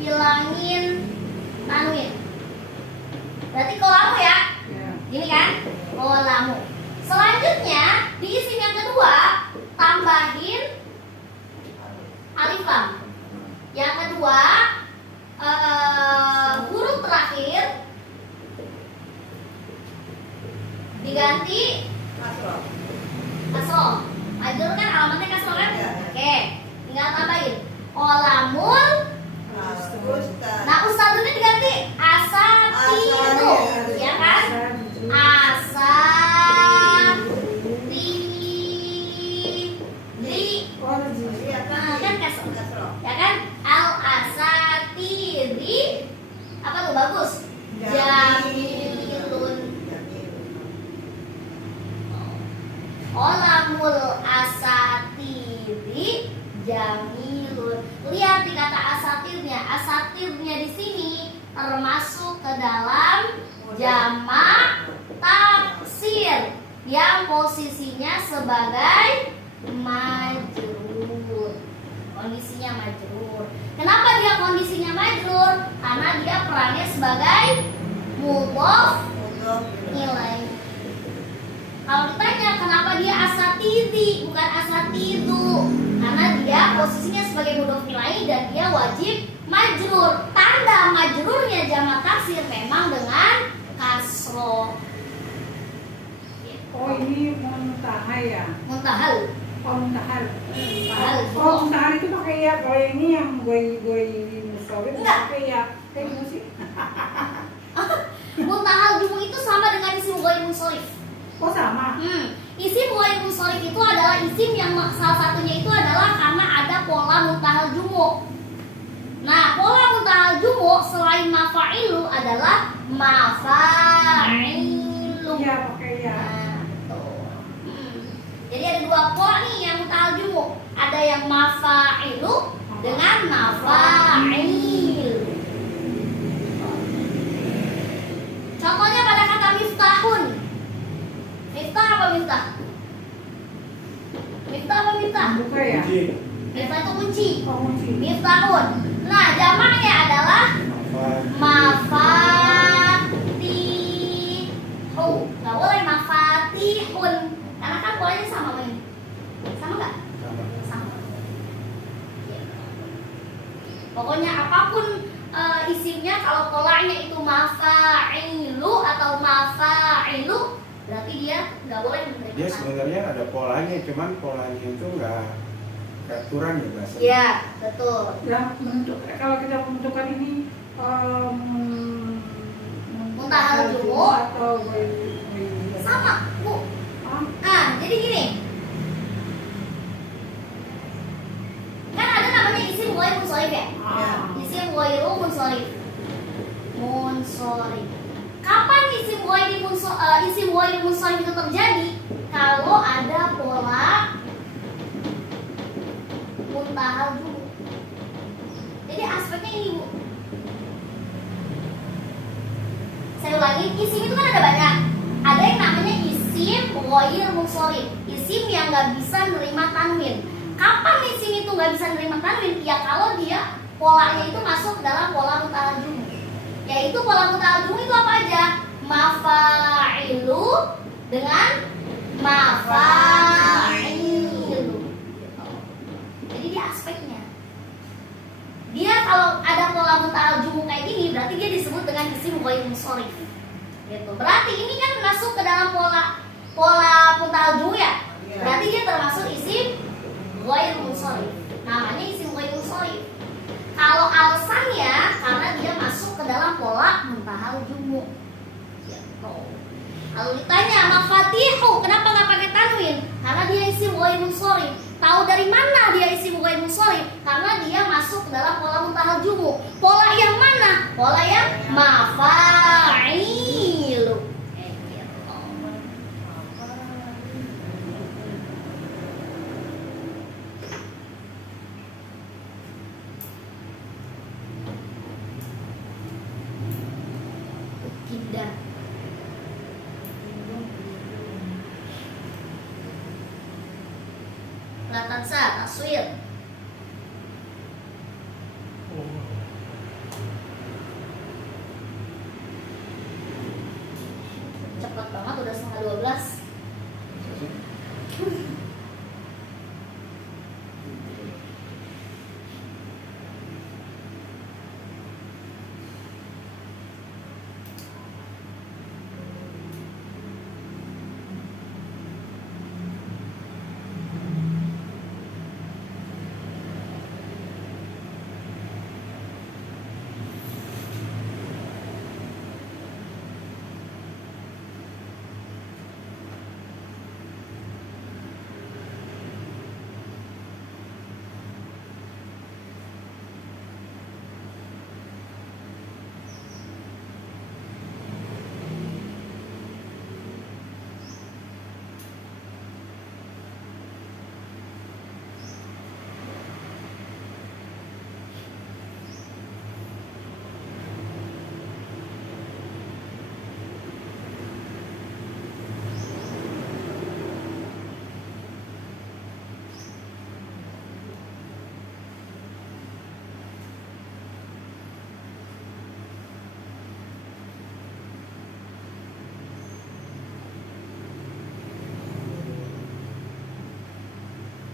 Hilangin tanwin. Berarti kolamu ya? Gini kan? Kolamu. Selanjutnya di isim yang kedua tambahin alif lam. Yang kedua huruf terakhir diganti kasroh. Majrur kan alamatnya kasroh kan? Oke, tinggal tambahin kolamul. Nah, ustadunnya diganti asatiru, ya kan? Asatiri, kan kasroh, ya kan? Al asatiri, apa tuh bagus? Jamilun. Kolamul asatiri jamilun. Lihat di kata asatirnya. Asatirnya di sini termasuk ke dalam jamak taksir yang posisinya sebagai majrur. Kondisinya majrur. Kenapa dia kondisinya majrur? Karena dia perannya sebagai mudhof ilaih. Kalau ditanya kenapa dia asatidi bukan asatidu, karena dia posisinya sebagai mudhof ilaih dan dia wajib majrur. Tanda majrurnya jamak taksir memang dengan kasroh. Oh, ini muntahal ya? Muntahal. Oh, muntahal. Muntahal. Oh, muntahal itu pakai ya. Kalau ini yang gue musawir Enggak. pakai ya. Kayak gitu sih. Muntahal jumu itu sama dengan isim ghair munsharif. Oh sama. Isim ghair munsharif itu adalah isim yang salah satunya itu adalah karena ada pola muntahal jumu. Nah, pola muntahal jumu selain mafa'ilu adalah mafa'ilu. Iya pakai ya. Nah, tuh. Jadi ada dua pola nih yang muntahal jumu. Ada yang mafa'ilu dengan mafa'il. Contohnya pada kata miftahun. Miftah apa miftah? Miftah apa miftah? Buka ya. Kunci. Miftah itu kunci. Oh kunci. Miftahun. Nah, jamaknya adalah mafatihu. Gak boleh mafatihun. Karena kan polanya sama ini. Sama nggak? Sama. Sama. Pokoknya apapun isimnya, kalau polanya itu mafa'ilu atau mafa'ilu, berarti dia nggak boleh menerima. Dia sebenarnya ada polanya, cuman polanya itu nggak aturan ya bahasa. Iya, betul. Ya, kalau kita menentukan ini Muntahal jumu atau sama, Bu. Nah, jadi gini. Kan ada namanya isim ghair munsharif ya? Isim ghair munsharif. Munsharif. Kapan isim ghair munsharif itu terjadi? Kalau ada pola muntahal jumu. Jadi aspeknya ini, Bu. Saya ulangi, isim itu kan ada banyak. Ada yang namanya isim ghair munsharif, isim yang nggak bisa nerima tanwin. Kapan isim itu nggak bisa nerima tanwin? Ya kalau dia polanya itu masuk dalam pola muntahal jumu. Yaitu pola muntahal jumu itu apa aja? Mafa'ilu dengan mafa'ilu. Jadi dia aspeknya. Dia kalau ada pola muntahal jumu kayak gini, berarti dia disebut dengan isim ghair munsharif. Gitu. Berarti ini kan masuk ke dalam pola muntahal jumu ya. Berarti dia termasuk isim ghair munsharif. Namanya isim ghair munsharif. Kalau alasannya karena dia masuk ke dalam pola muntahal jumu. Gitu. Kalau ditanya mafatihu, kenapa nggak pakai tanwin? Karena dia isim ghair munsharif. Tahu dari mana dia isim ghair munsharif? Karena dia masuk ke dalam pola muntahal jumu. Pola yang mana? Pola yang mafa'ilu. Gitu. Tidak. Latansa, taswir. Cepet banget, udah 11:30.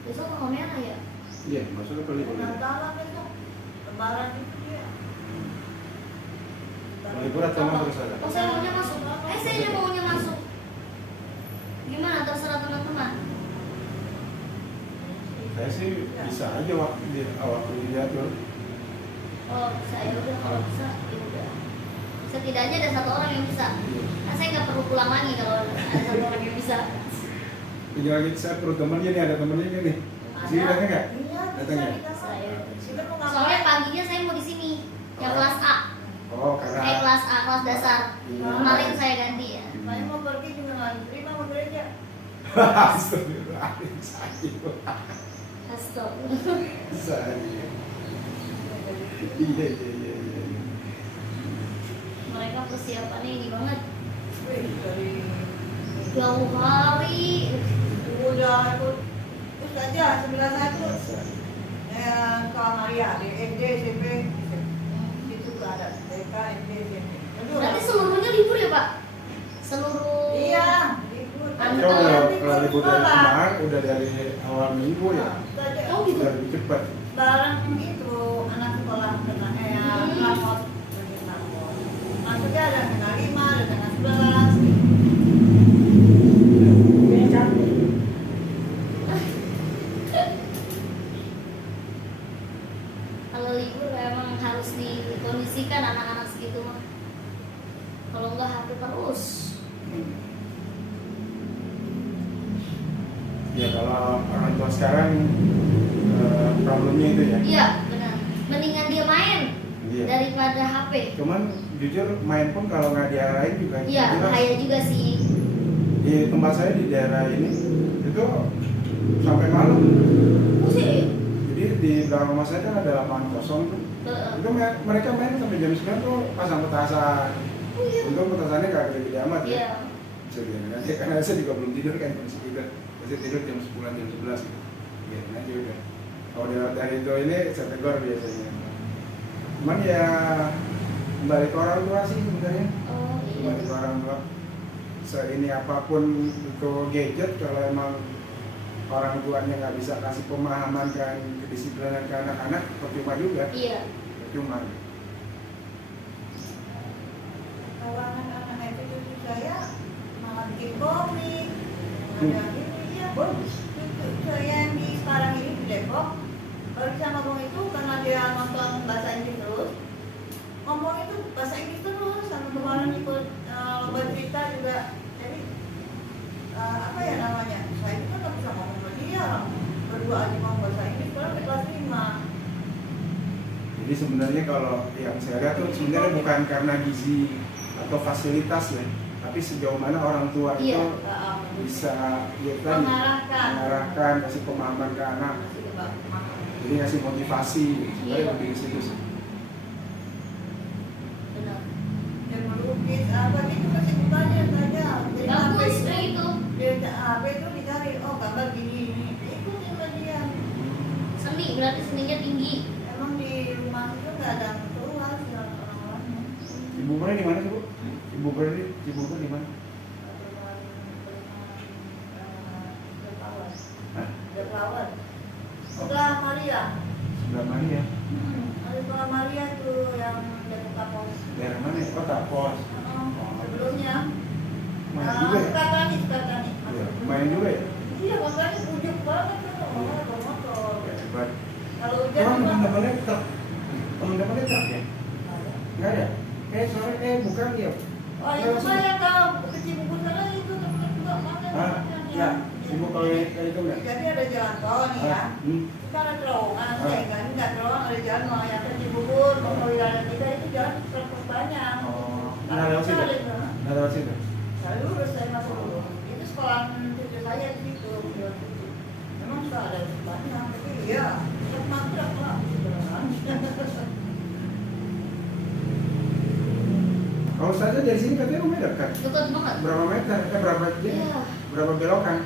Besok tanggal merah ya? Iya, masuk ke libur. Natalan itu, Lebaran itu dia. Libur atau emang terus ada? Oh, saya maunya masuk. Saya juga maunya masuk. Gimana, terserah teman-teman. Saya sih bisa aja waktu diatur. Oh, saya udah kalau bisa, ya udah. setidaknya ada satu orang yang bisa. Nah, saya nggak perlu pulang lagi kalau ada satu orang yang bisa. Tinggal lagi saya perlu temennya nih, ada temennya nih. Sini datang nggak? Iya, Datang ya? bisa. Saya. Kita mau Soalnya ngapain? paginya saya mau di sini, yang Oh. kelas A, Oh, karena kelas A, kelas dasar. Iya. Kemarin saya ganti ya. Saya mau pergi juga nggak terima mau gereja. Astagfirullahaladzim, sakit. Astagfirullah. Sakit. Iya. Mereka persiapannya ini banget. Wih, dari Jauh hari. udah ikut terus aja sebelah satu Kak Maria di SD SMP itu nggak ada TK SD SMP. Berarti seluruhnya libur ya Pak? Seluruh. Iya, libur. Kalau libur dari kemarin udah dari awal minggu ya, Oh gitu. udah lebih cepat. Bareng itu anak sekolah kena rapot masuknya ada kena 5, ada kena 11. Punya cantik. Kalau libur emang harus dikondisikan anak-anak segitu mah. Kalau enggak HP terus. Ya kalau orang tua sekarang problemnya itu ya. Iya benar. Mendingan dia main Iya. daripada HP. Cuman jujur main pun kalau nggak diarahin juga. Iya jelas. bahaya juga sih. Di tempat saya di daerah ini itu sampai malam. Pusing. Jadi di belakang rumah saya kan ada lapangan kosong tuh. Itu mereka main sampai jam 9 tuh pasang petasan. Oh iya. Untung petasannya nggak gede-gede amat ya. Iya. Bisa biarin aja karena saya juga belum tidur kan masih tidur. Masih tidur jam 10 jam 11 gitu. Biarin aja udah. Kalau dari itu ini saya tegur biasanya. Cuman ya kembali ke orang tua sih sebenarnya. Oh iya. Kembali ke orang tua. Seini apapun itu gadget, kalau emang orang tuanya nggak bisa kasih pemahaman dan kedisiplinan ke anak-anak, percuma juga. Iya. Percuma. Kalau anak-anak itu cucu saya malah bikin komik. Ada ini ya, cucu saya yang di sekarang ini di Depok baru bisa ngomong itu karena dia nonton bahasa Inggris terus. Ngomong itu bahasa Inggris terus, sama kemarin ikut lomba cerita juga. Jadi apa ya namanya? Saya itu kan nggak bisa ngomong sama dia. Berdua aja ngomong bahasa Inggris, kalau di kelas 5. Jadi sebenarnya kalau yang saya lihat tuh sebenarnya bukan karena gizi atau fasilitas ya, tapi sejauh mana orang tua Iya. itu bisa ya tadi mengarahkan, kasih pemahaman ke anak, jadi ngasih motivasi. Sebenarnya Iya. lebih ke situ sih. Benar. Dan melukis apa gitu masih bukannya saja. Jadi Bagus HP kayak gitu. dia HP itu dicari, oh gambar gini ini, ikutin sama dia. Seni berarti seninya tinggi. Emang di rumah itu nggak ada yang keluar sih orang-orangnya. Ibu Pernah di mana sih Bu? Ibu Pernah di mana? Hah? Deklawan. Setelah Maria. Sebelah mana ya? Ada setelah Maria tuh yang Depok Kapol. Daerah mana ya? Oh, Tapos. Sebelumnya. Main juga ya? Sukatani. Iya. Main juga ya? Iya, makanya ujuk banget kan orang bawa motor. Hebat. Kalau hujan Emang mah teman-temannya truk? Teman-temannya truk ya? Enggak ya? Sore bukan ya? oh itu mah yang tahu kecibubur sana itu temen juga mana Ah, ya. Ibu kalau kayak itu enggak? jadi ada jalan tol nih ya kita ada terowongan sehingga ini nggak terowongan ada jalan mau yang kecibubur mau ke wilayah kita itu jalan terus banyak Oh, nggak lewat situ? Nggak lewat situ? saya lurus saya masuk dulu itu sekolah cucu saya di situ memang sudah ada banyak tapi ya truk mantap lah gitu kan. Kalau saja dari sini katanya rumahnya dekat. Dekat banget. Berapa meter? Berapa jadi? Iya. Berapa belokan?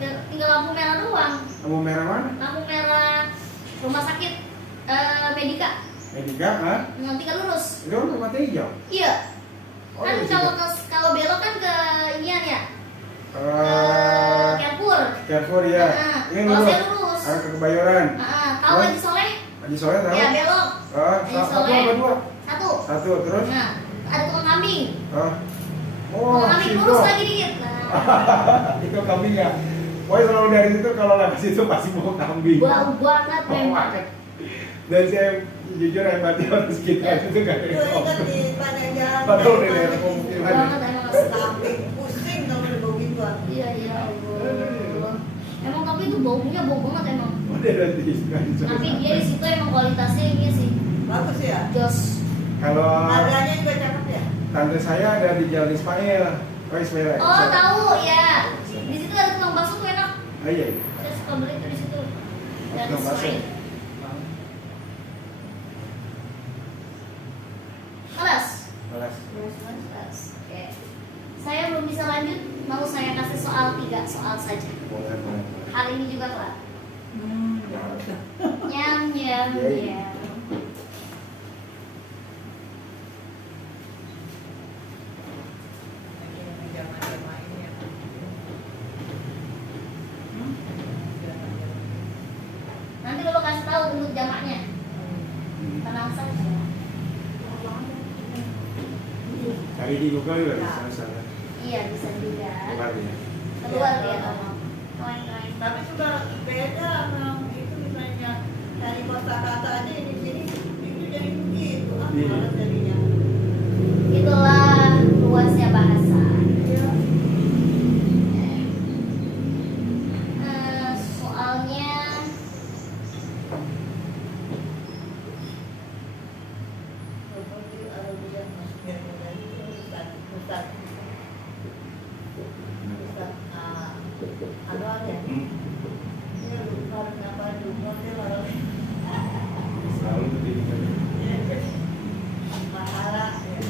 Tinggal lampu merah doang. Lampu merah mana? Lampu merah rumah sakit Medika. Medika, ah? Nanti kan lurus. Itu kan tempatnya hijau. Iya. Oh, Kan dari situ. kalau belok kan ke inian ya. Carrefour. Carrefour ya. Nah, Ini kalau lurus. saya lurus. Ke Kebayoran. Tahu Terus? Haji Soleh? Haji Soleh tahu? Ya belok. Haji Satu Soleh. apa dua? Satu. Satu, terus? Nah, ada tukang kambing. Oh, Tukang kambing situ. lurus lagi dikit. Nah, Itu kambing ya. Pokoknya selalu dari situ kalau lewat situ pasti mau kambing. bau banget Bau memang. banget. Dan saya jujur empati orang sekitar itu gak ada Lu yang ingat ngomong. di panjang jalan Padahal udah kayak ada mana pemukiman. Banget emang. Samping pusing kalau udah bau gituan. Iya iya Allah. Emang tapi itu baunya bau banget emang. Udah nanti istirahat. Tapi dia di situ emang kualitasnya ini sih. Bagus ya. Jos. Kalau Harganya juga cakep ya. tante saya ada di Jalan Ismail. Oh Ismail. Oh tahu ya. Di situ ada tukang bakso tuh enak. Oh iya. Saya suka beli tuh di situ. Dan Tukang bakso. Ismail. Keras. Balas. Keras. Oke. Saya belum bisa lanjut. Mau saya kasih soal 3 soal saja. Boleh, boleh. Hari ini juga kelar. Ya udah. Nyam nyam Yay. nyam. Zaman-zaman ini ya. Nanti kalau kasih tahu bentuk jamaknya. Hmm. Tenang saja. Cari di Google juga bisa sana. Iya bisa juga. Keluar ya. Keluar dia ngomong. Koin-koin. Tapi sudah beda sama itu misalnya dari kosakata aja ini sini itu jadi begitu apa Iya. jadinya. Itulah luasnya bahasa. Iya. Soalnya Seperti ada dia masuknya dari Ustaz Ustaz ada ya. Hmm. Dia lupa kenapa dulu dia malah Selalu pendidikan. masalah ya.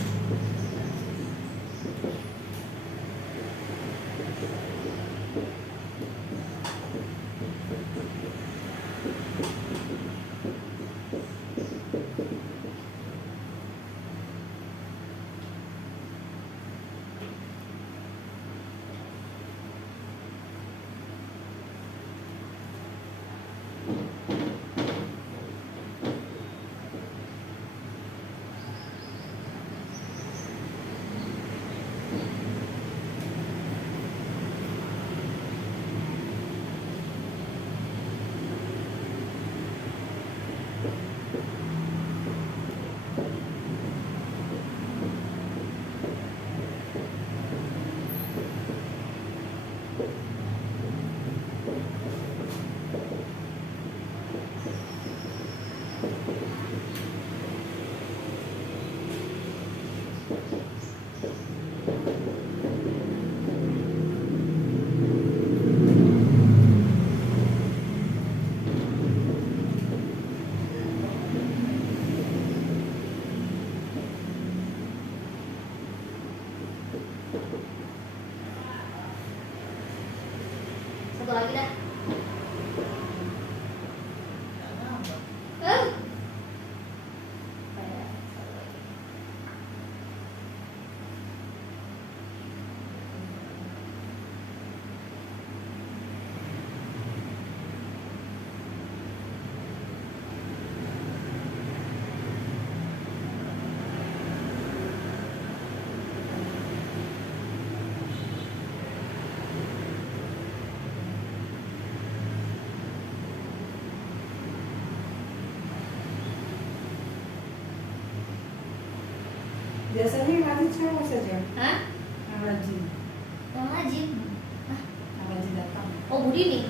satu lagi dah. Kenapa? Eh. Biasanya yang rajin cewek saja. Hah? Yang rajin. Yang rajin. Yang rajin datang. Oh Budi nih.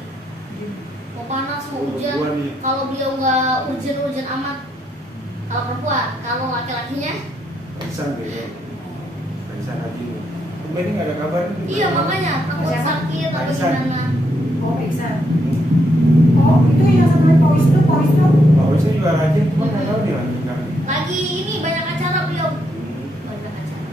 Gini. Mau panas mau Oh, hujan. gua nih. Kalau beliau nggak urgent amat. Kalau perempuan, kalau laki-lakinya, Parisan deh. Parisan lagi. Kemarin nggak ada kabar. iya makanya takut Siapa? sakit atau Arisan. gimana. Oh, pingsan. Oh, itu yang sama Pak Wisnu, Pak Wisnu. Pak Wisnu juga rajin, cuma nggak tahu dia lagi kan. Lagi ini banyak acara beliau. Hmm. Banyak acara.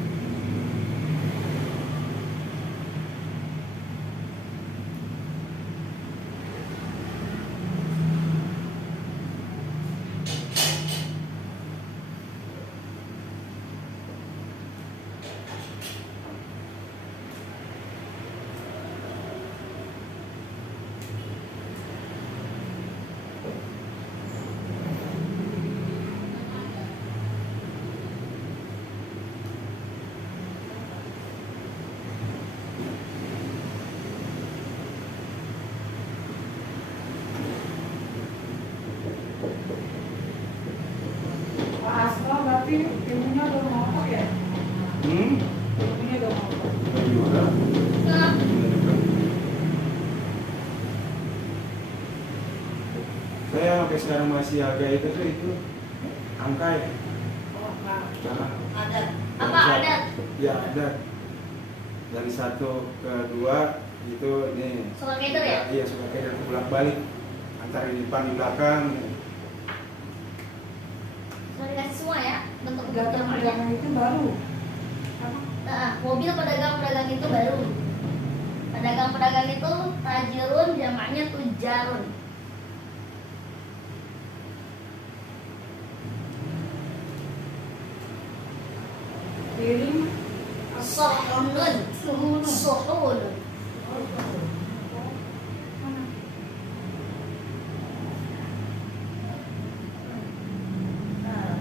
berarti ilmunya udah mau apa ya? Ilmunya udah mau apa? Juga. Nah, Saya sampai sekarang masih agak itu angka ya. Oh, nah. Nah, Ada. apa adat? Ya ada. Dari 1 ke 2 itu ini. Soal kader ya? Iya, suka kayak bolak balik antara di depan di belakang. Sudah dikasih semua ya bentuk Pedagang jamaknya. itu baru. Apa? Nah, mobil pedagang-pedagang itu baru. Pedagang-pedagang itu tajirun, jamaknya tujarun. Piring. Sohunun, Suhun. sohun. Mana? Nah,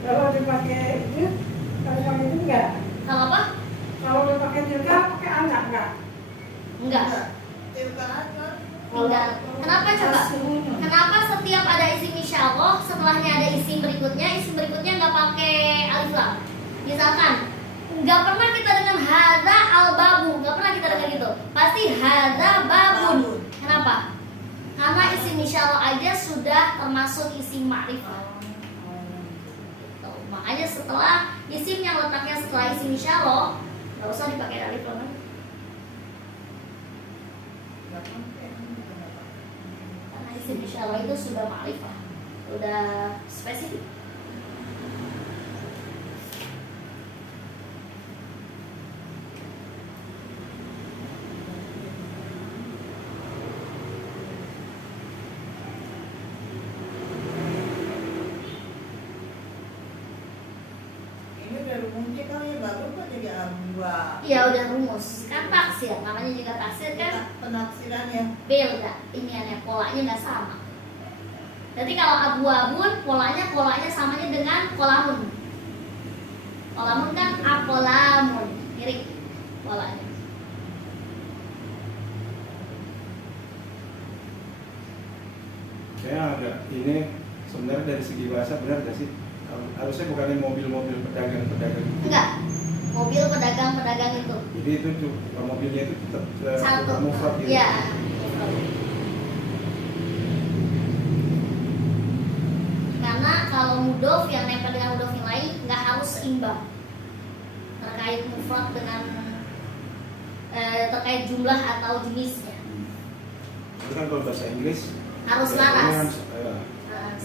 Kalau dipakai itu, kalau pakai itu enggak. Kalau apa? Kalau dipakai tilka, pakai anak enggak? Enggak. tilka aja. Enggak. Kenapa coba? Suhun. Kenapa setiap ada isim isyarah, setelahnya ada isim berikutnya nggak pakai alif lam? Misalkan, nggak pernah kita dengan hadza al babu, nggak pernah kita dengar gitu. Pasti hadza babun. Kenapa? Karena isim isyarah aja sudah termasuk isim ma'rifah. Gitu. Makanya setelah isim yang letaknya setelah isim isyarah, nggak usah dipakai alif lam. Nggak pakai. Karena isim isyarah itu sudah ma'rifah, sudah spesifik. Ini udah rumusnya kali ya, baru kok jadi abuah. Ya udah rumus, kan taksir, namanya juga taksir kan Penafsirannya. beda, iniannya polanya nggak sama. Jadi kalau abu-abun polanya samanya dengan kolamun. Kolamun kan apolamun, mirip polanya. Saya ada ini sebenarnya dari segi bahasa benar gak sih? Harusnya bukannya mobil-mobil pedagang-pedagang. Enggak, mobil pedagang-pedagang itu Jadi itu mobilnya itu tetap satu. mufrad gitu. Ya. Karena kalau mudof yang nempel dengan mudof yang lain nggak harus seimbang terkait mufrad dengan terkait jumlah atau jenisnya. Itu kan kalau bahasa Inggris Harus biasanya laras. harus, Laras.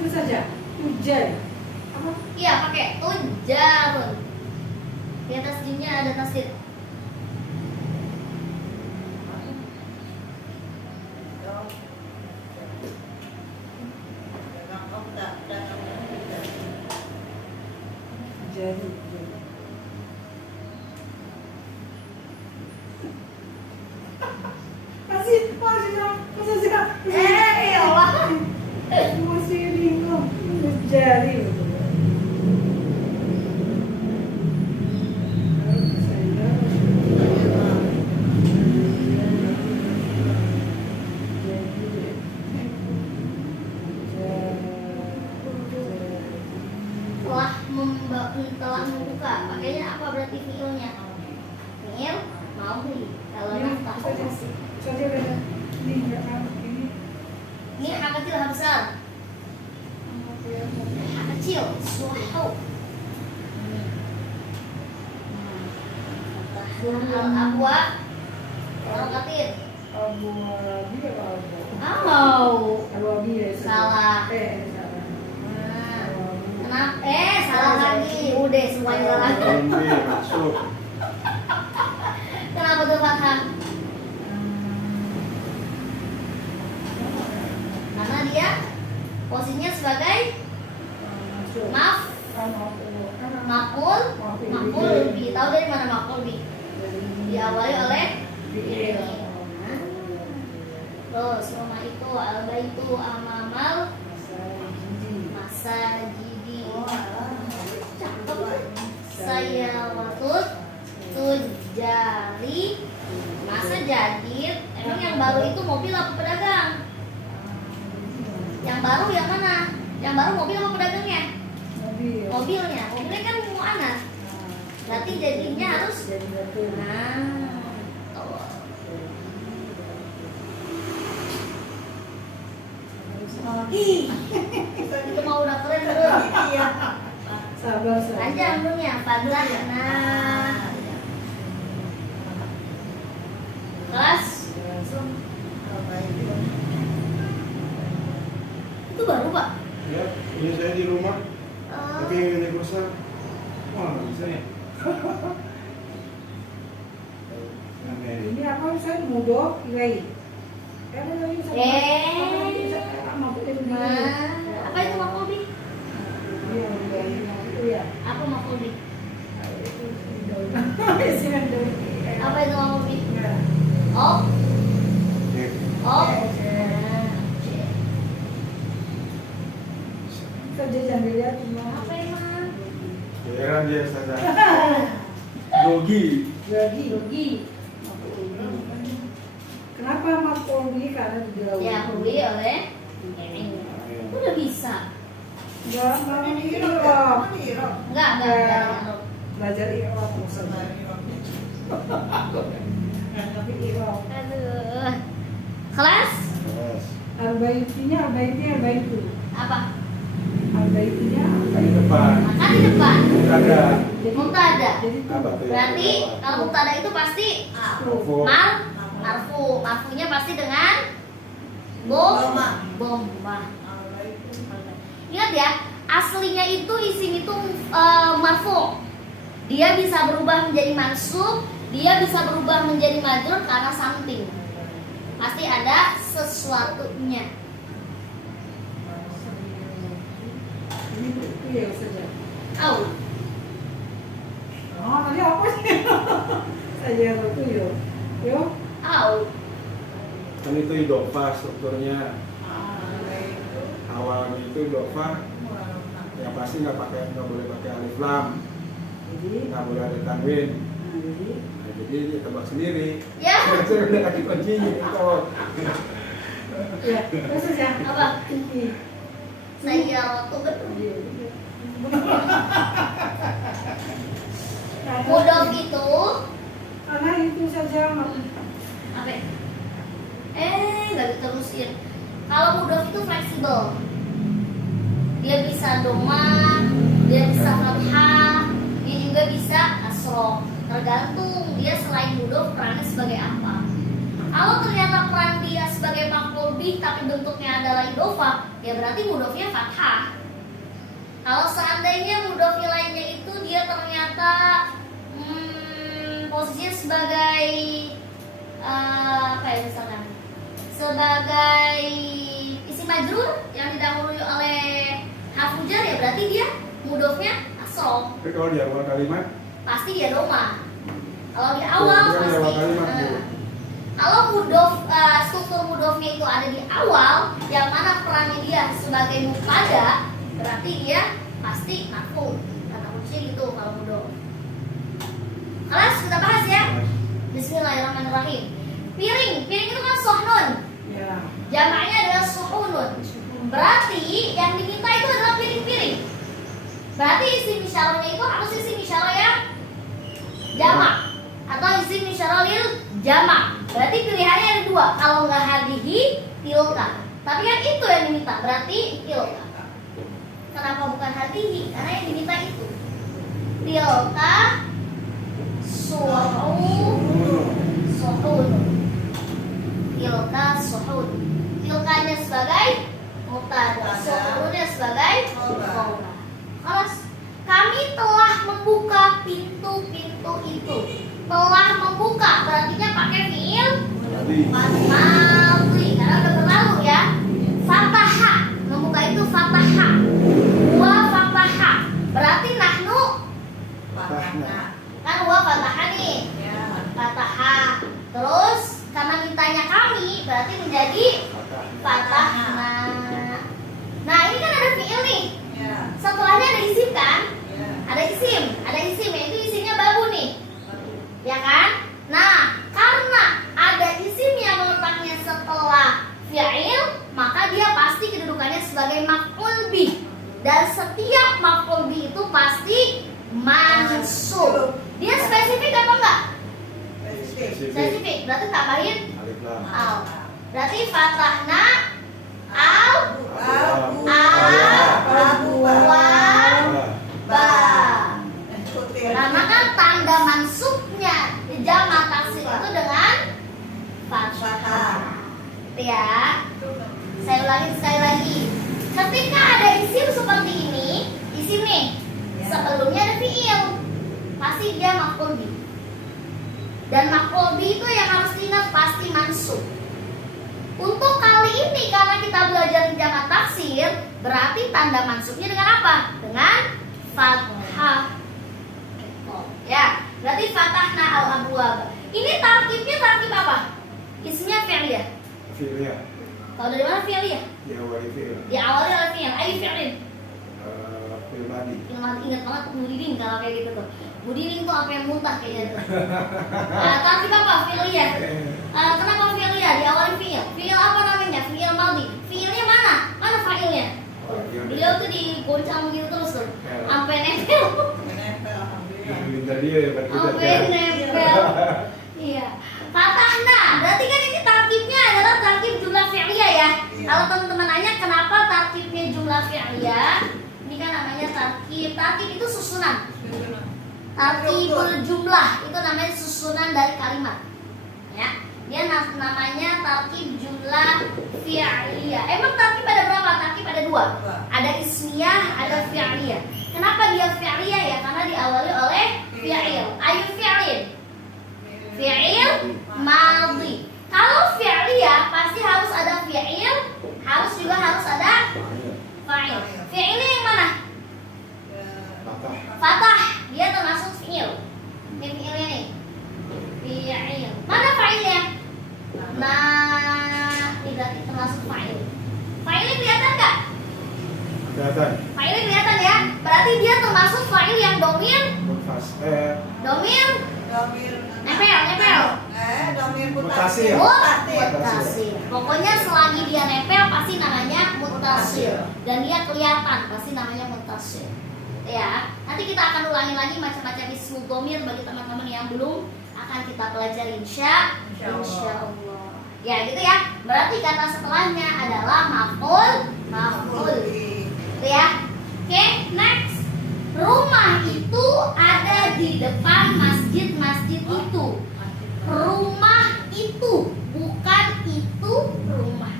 itu saja. Ujai. Apa? Iya, pakai ujarun. Di atas jinnya ada tasdid. Jadi. Masih Ya Allah. masih bingung. Jadi. Telah membuka. Pakainya apa berarti fiilnya? Fiil maudhi. Kalau naftah posisi. Saja beda. Ini enggak tahu ini. Ini hak kecil hak besar. Hak kecil suhu. Al-aqwa Al-qatir. Abu Abi atau Abu? Oh. Abu Abi ya. Salah. Salah. Kenapa? Salah lagi. Udah semuanya salah. Ini masuk. Kenapa tuh fathah? Karena dia posisinya sebagai maf'ul bi. Tahu dari mana maf'ul bi? Diawali oleh fi'il. Terus rumah itu al-baitu amamal masajidi. Cakep. Saya watut tujari. Masa jadid. Emang yang baru itu mobil apa pedagang? Yang baru yang mana? Yang baru mobil apa pedagangnya? Mobilnya. Mobilnya kan mu'anats. Berarti jadinya harus jadi betul. Ih, itu mau udah keren belum? Iya. Sabar sabar. Panjang dong ya, panjang. Nah, kelas itu baru pak. Ya, ini saya di rumah. Eh, Tapi yang ini kosan. Wah, nggak bisa ya. Ini apa saya mudo ilai. Kan lagi apa itu makobi? Iya. Apa makobi? Isinya dari. Apa itu makobi? Oh, oh. Kerja sambil lihat cuma Apa emang? Heran dia saja. Dogi. Yogi. Kenapa Makobi? Karena di dalam. Ya, hui oleh ini. Udah bisa. Enggak Irok. Enggak. Belajar Irok maksudnya. Tapi Irok. Aduh. Kelas? Yes. Albaitinya albaitu. Apa? Albaitinya Di depan. Maka di depan. Ada. Mubtada. Jadi Apa tuh? Berarti kalau mubtada itu pasti Marfu. marfunya pasti dengan bomba. Ingat ya, aslinya itu isim itu marfu. Dia bisa berubah menjadi mansub, dia bisa berubah menjadi majrur karena something. Pasti ada sesuatunya. ini itu ya saja. Oh, Oh, tadi apa sih? Saja itu yo. Yo. oh. Kan itu idofah strukturnya. Awalnya itu idofah. Yang pasti nggak boleh pakai alif lam. Jadi, Nggak boleh ada tanwin. jadi Nah, jadi dia tebak sendiri. Ya, Saya udah kasih kuncinya. Kalau ya, terus saja. apa? Ini. Saya waktu betul. Mudhof itu Karena itu saja. apa? Nggak diterusin. Kalau mudhof itu fleksibel. Dia bisa doma, dia bisa fathah, dia juga bisa kasroh. Tergantung dia selain mudhof perannya sebagai apa. Kalau ternyata peran dia sebagai maf'ul bih tapi bentuknya adalah idofah, ya berarti mudofnya fathah. Kalau seandainya mudof lainnya itu dia ternyata posisinya sebagai apa ya, misalkan sebagai isim majrur yang didahului oleh harfu jar, ya berarti dia mudofnya asrof. Tapi kalau di awal kalimat, Pasti dia doma. Kalau di awal Di awal pasti. kalimat, Bu. Kalau mudof struktur mudofnya itu ada di awal, yang mana perannya dia sebagai mubtada, berarti dia pasti maf'ul. Kata kuncinya gitu kalau mudof. Kelas kita bahas ya. Bismillahirrahmanirrahim. Piring itu kan sohnun. Ya. Jamaknya adalah suhunun. Berarti yang diminta itu adalah piring-piring. Berarti isim isyarahnya itu harus isim isyarah yang jamak atau isim isyarah lil jamak. Berarti pilihannya ada dua. Kalau nggak hadihi, tilka. Tapi kan itu yang diminta. Berarti tilka. Kenapa bukan hadihi? Karena yang diminta itu tilka suhun. Tilka suhun. Tilkanya sebagai mubtada, suhunnya sebagai khabar. Kelas, kami telah membuka pintu-pintu itu. Telah membuka berartinya pakai fiil madhi karena udah berlalu ya. Fataha, membuka itu fataha. Wa fataha berarti nahnu kan wa fataha nih. Fataha. Terus karena mintanya kami berarti menjadi fatahna. Nah, ini kan ada fiil nih. Setelahnya ada isim kan? Ada isim yaitu isimnya babu nih. Ya kan? Nah, karena ada isim yang meletaknya setelah fi'il, maka dia pasti kedudukannya sebagai maf'ul bih. Dan setiap maf'ul bih itu pasti mansub. Dia spesifik apa enggak? Spesifik. Berarti tambahin alif lam. al. Berarti fatahna al ba. Karena kan tanda mansubnya jamak taksir itu dengan fathah. Ya. Saya ulangi sekali lagi. Ketika ada isim seperti ini, isim nih, sebelumnya ada fiil, pasti dia maf'ul bih. Dan maf'ul bih itu yang harus diingat pasti mansub. Untuk kali ini karena kita belajar jamak taksir, berarti tanda mansubnya dengan apa? Dengan fathah. Oh, ya, berarti fatahna al abwab. Ini tarkibnya tarkib apa? Isinya fi'liyah. Fi'liyah. Tahu dari mana fi'liyah? Diawali fi'il. Diawali oleh fi'il. Ayo fi'lin. Fi'il madi. Ingat banget Budidin kalau kayak gitu tuh. Budidin tuh apa yang muntah kayaknya tuh. Tarkib apa? Fi'liyah. Kenapa fi'liyah? Diawali fi'il. Fi'il apa namanya? Fi'il madi. Fi'ilnya mana? Mana fa'ilnya? Beliau tuh digoncang gitu terus tuh. Sampai nempel. Minta dia ya Pak kita. Sampai nempel. Iya. Fatahna. Berarti kan ini tarkibnya adalah tarkib jumlah fi'liyah ya. Kalau teman-teman nanya kenapa tarkibnya jumlah fi'liyah? Ini kan namanya tarkib. Tarkib itu susunan. Tarkibul jumlah itu namanya susunan dari kalimat. Ya. Dia namanya tarkib jumlah fi'liyah. Emang tarkib ada berapa? Tarkib ada dua. Ada ismiyah, ada fi'liyah. Kenapa dia fi'liyah ya? Karena diawali oleh fi'il. Ayo fi'lin. Fi'il madhi. Kalau fi'liyah pasti harus ada fi'il, juga harus ada fa'il. Fi'ilnya yang mana? Fatah. Dia termasuk fi'il. Ini fi'ilnya nih. Fi'il. Mana fa'ilnya? Nah, ini berarti termasuk fa'il. Fa'ilnya kelihatan nggak? Kelihatan. Fa'ilnya kelihatan ya. Berarti dia termasuk fa'il yang domir. Domir. Nempel. Domir Mutasir. Mutasir. Pokoknya selagi dia nempel pasti namanya mutasir. Dan dia kelihatan pasti namanya mutasir. Ya, nanti kita akan ulangi lagi macam-macam ismu domir bagi teman-teman yang belum akan kita pelajari insya Allah. Ya gitu ya. Berarti kata setelahnya adalah maf'ul. Gitu ya. Oke, next. Rumah itu ada di depan masjid itu. Rumah itu, bukan itu rumah.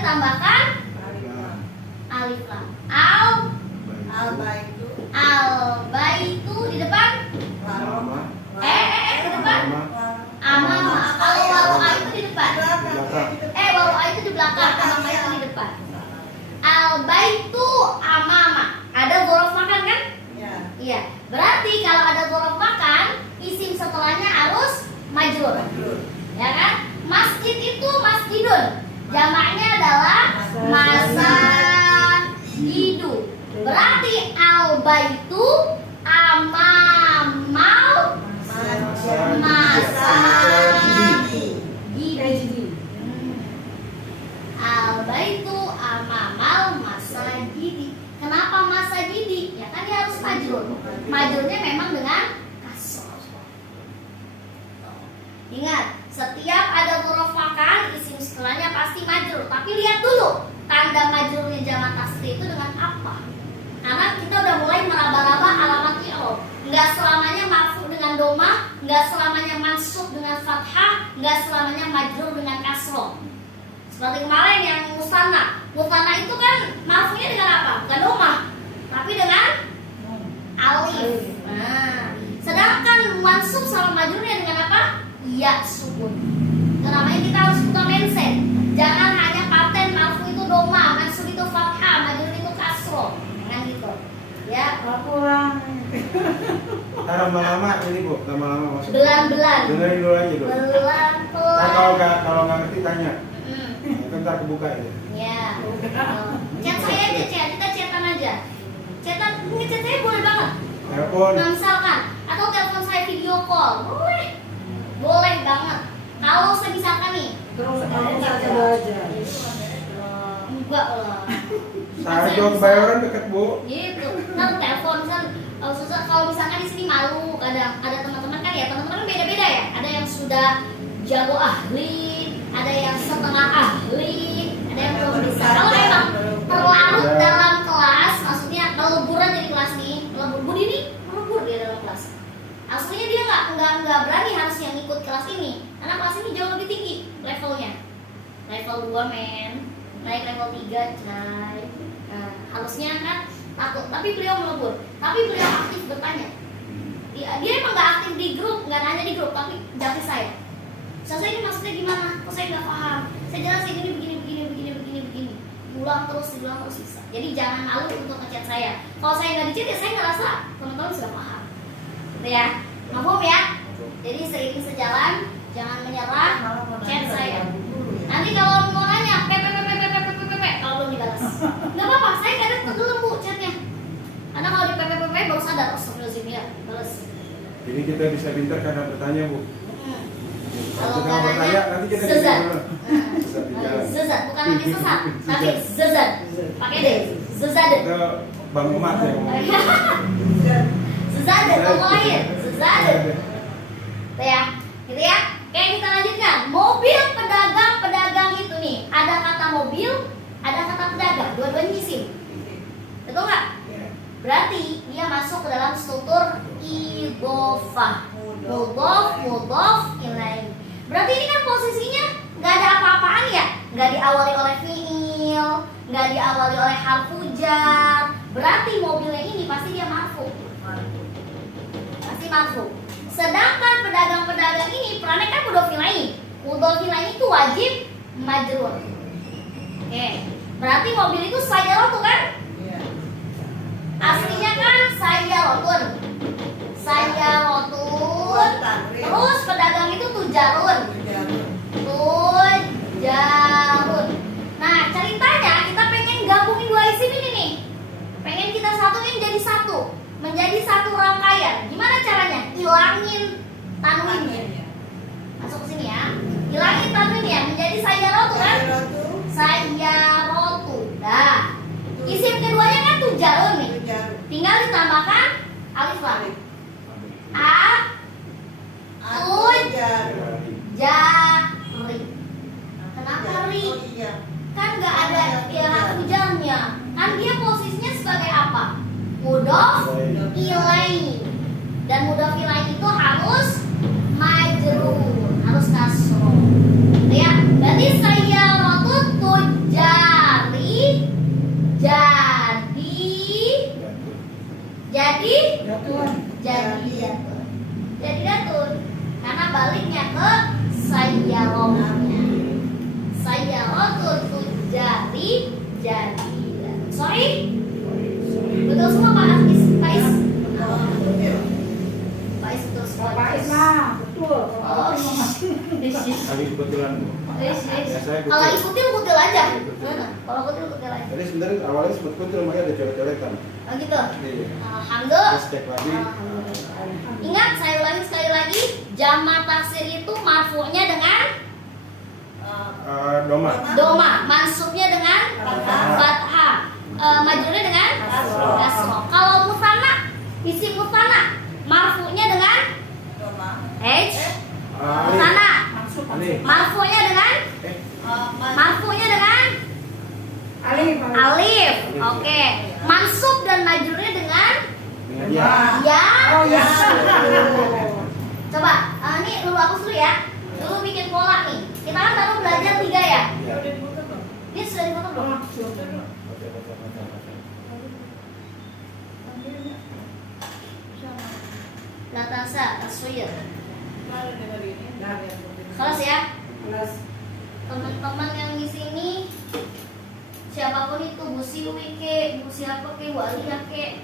ditambahkan alif lam. Al Al-Baitu. Al-baitu di depan. Lama. Di depan. Lama. Amama. Kalau waro'a itu di depan. Belakang. Waro'a itu di belakang. Amama itu di depan. Al-baitu amama. Ada dzaraf makan kan? Ya. Iya. Berarti kalau ada dzaraf makan, isim setelahnya harus majrur. Ya kan? Masjid itu masjidun. Jamaknya adalah masajidu. Berarti al-baitu amamal masajid. Al-baitu amamal masajidi. Kenapa masajidi? Ya kan dia harus majrur. Majrurnya memang dengan kasroh. Ingat, setiap ada huruf makan, isim setelahnya pasti majrur. Tapi lihat dulu tanda majrurnya jamak tasrif itu dengan apa? Karena kita udah mulai meraba-raba alamat i'rab. Nggak selamanya marfu dengan domah, nggak selamanya mansub dengan fathah, nggak selamanya majrur dengan kasroh. Seperti kemarin yang musanna. Musanna itu kan marfunya dengan apa? Bukan domah, tapi dengan alif. Nah, sedangkan mansub sama majrurnya dengan apa? Ya sukun. Namanya kita harus buka mindset. Jangan hanya paten marfu itu domah, mansub itu fathah, majrur itu kasroh. Jangan gitu. Ya. Kurang. Lama-lama ini Bu, lama-lama maksudnya. Belan-belan. Dengerin dulu aja dulu. Belan-belan. Nah, kalau nggak ngerti tanya. Ntar kebuka itu. Ya. Chat saya aja, chat. Kita chatan aja. Chatan, ngechat saya boleh banget. Telepon. Nah, misalkan atau telepon saya video call. Boleh banget. Kalau saya misalkan nih, Terus kamu coba aja. enggak lah. Saya jawab bayaran deket Bu. Gitu. Kan telepon kan susah kalau misalkan di sini malu kadang ada teman-teman kan ya, teman-teman kan beda-beda ya. Ada yang sudah jago ahli, ada yang setengah ahli, ada yang belum bisa. Kalau memang terlarut dalam kelas, maksudnya keleburan dari kelas nih, kelebur ini melebur dia dalam kelas. Aslinya dia nggak berani harus yang ikut kelas ini, karena kelas ini jauh lebih tinggi levelnya. Level 2 men, naik level 3 cai. Nah, harusnya kan takut, tapi beliau melebur, tapi beliau aktif bertanya. Dia emang nggak aktif di grup, nggak nanya di grup, tapi japri saya. Saya ini maksudnya gimana? Kok saya nggak paham? Saya jelasin ini begini. Diulang terus bisa. Jadi jangan malu untuk ngechat saya. Kalau saya nggak dichat ya saya ngerasa teman-teman sudah paham. Gitu ya, mahfum ya. Jadi seiring sejalan, jangan menyerah, chat saya. Nanti kalau mau nanya, kalau belum dibalas, nggak apa-apa. Saya kadang dulu Bu chatnya. Karena kalau di baru sadar, astagfirullahaladzim ya, balas. Jadi kita bisa pintar karena bertanya Bu. Kalau kita mau bertanya nanti kita sesat. Sesat, Bukan nanti sesat, tapi zezat. Pakai deh, zezat. Itu Bang Umat ya ngomong. Zezat, kamu lain, zezat. Ya, gitu ya. Oke, kita lanjutkan. Mobil pedagang itu nih, ada kata mobil, ada kata pedagang, dua-duanya isim. Betul nggak? Berarti dia masuk ke dalam struktur idhofah. Mudhof ilaih. Berarti ini kan posisinya nggak ada apa-apaan ya, nggak diawali oleh fiil, nggak diawali oleh harfu jar. Berarti mobilnya ini pasti dia marfu. Pasti marfu. Sedangkan pedagang-pedagang ini perannya kan mudhof ilaih. Mudhof ilaih itu wajib majrur. Oke. Berarti mobil itu sayyaratun kan? Aslinya kan sayyaratun. Terus pedagang itu tujarun. Nah, ceritanya kita pengen gabungin dua isim ini nih. Pengen kita satuin jadi satu, menjadi satu rangkaian. Gimana caranya? Hilangin tanwinnya. Masuk ke sini ya. Hilangin tanwinnya menjadi sayyaratun kan? Sayyarotu. Nah, isim keduanya kan tujarun nih. Tinggal ditambahkan alif lam. Jari. Kenapa ri? Kan nggak ada harfu jarnya. Kan dia posisinya sebagai apa? Mudhof ilaih. Dan mudhof ilaih itu harus majrur, harus kasroh. Ya, berarti sayyaratun tujar kutil-kutilan Bu. Yes. Ya, saya Kalau kutil. kutil aja. Iya, kutil. Kalau kutil aja. Jadi sebenarnya awalnya sebut kutil, makanya ada coret-coretan. Oh gitu. Iya. Alhamdulillah. Terus cek lagi. Ingat, saya ulangi sekali lagi, jamak taksir itu marfu'nya dengan Doma. doma, mansubnya dengan Fathah. fathah, majrurnya dengan Kasroh. kasroh. Kalau musanna, isim musanna, marfu'nya dengan Alif. musanna, Alif. marfu'nya dengan Alif. alif. Oke. Mansub dan majrurnya dengan Dengan ya. ya. Oh ya. Coba, ini dulu aku dulu ya. Dulu bikin pola nih. Kita kan baru belajar 3 ya. Ya. Dia sudah difoto belum? Latasa, taswir. Kelas ya. Kelas. Teman-teman yang di sini, siapapun itu, Bu Siwi ke, Bu siapa ke, Bu Alia ke,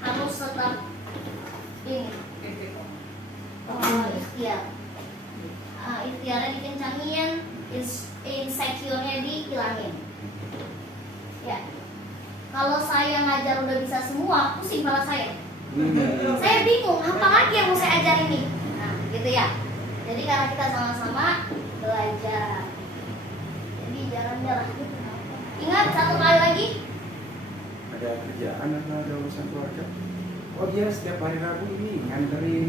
harus tetap ini. Ikhtiar. Ikhtiarnya dikencangin, insecure-nya dihilangin. Ya. Kalau saya ngajar udah bisa semua, pusing malah saya. Saya bingung, apa lagi yang mau saya ajar ini? Nah, gitu ya. Jadi karena kita sama-sama belajar, jadi jangan nyerah. Ingat, satu kali lagi. Ada kerjaan atau ada urusan keluarga? Oh dia setiap hari Rabu ini nganterin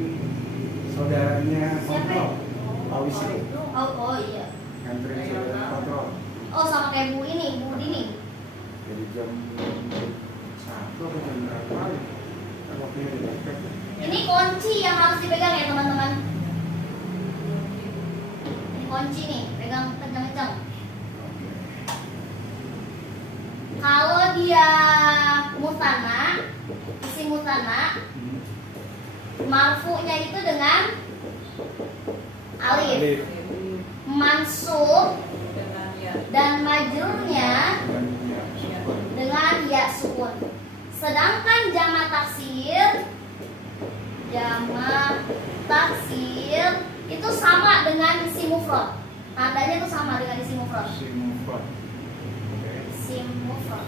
saudaranya Siapa? kontrol. Pak Wisnu. Oh iya. Nganterin saudara kontrol. Oh sama kayak Bu ini, Bu Dini. Jadi jam 1 atau jam berapa? Kan waktunya udah dekat. Ini kunci yang harus dipegang ya teman-teman. Ini kunci nih, pegang kencang-kencang. Kalau dia mutanna, isi mutanna, marfu'nya itu dengan alif, mansub dan majrurnya dengan ya sukun. Sedangkan jamak taksir itu sama dengan isim mufrad. Tandanya itu sama dengan isim mufrad. Simufrad. Isim mufrad.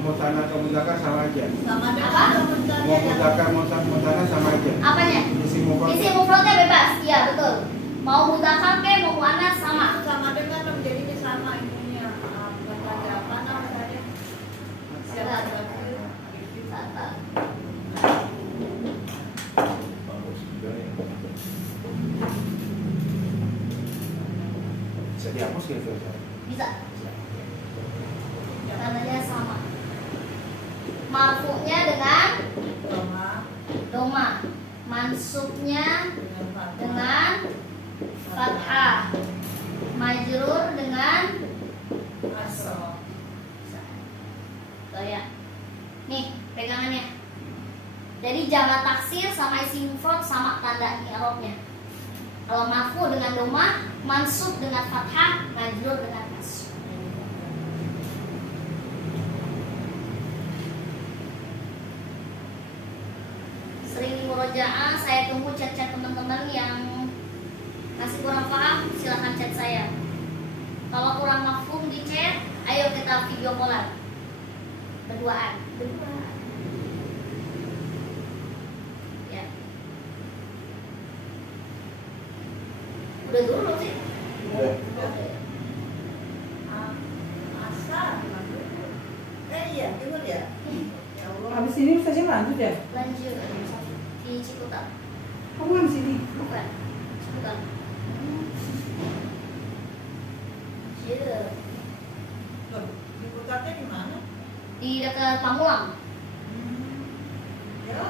Mutana atau mudakar sama aja. Apa? Mau mudakar, mutana sama aja. Apanya? Simufrad. Isim mufradnya bebas. Iya, betul. Mau mudzakkar ke mau muannas sama. Sama dengan menjadinya sama ininya. Apa namanya? Kata. Bagus juga ya. Bisa dihapus gitu ya? Bisa. Tandanya sama. Marfu'nya dengan doma, mansubnya dengan fathah, majrur dengan kasroh. Tuh ya. Nih pegangannya. Jadi jamak taksir sama isim mufrad sama tanda i'rabnya. Kalau marfu dengan doma, mansub dengan fathah, majrur dengan kasroh. Sering di murojaah, saya tunggu chat-chat teman-teman yang masih kurang paham, silahkan chat saya. Kalau kurang mafhum di chat, ayo kita video callan. Berduaan. Ya. Udah dulu sih. Udah. Oke. Iya, gimana ya? Ya Allah. Habis ini stasiun lanjut ya? Lanjut di Ciputat. Kamu kan di sini. Bukan. Ciputat. Iya. Loh, di pusatnya di mana? Di dekat Pamulang. Ya,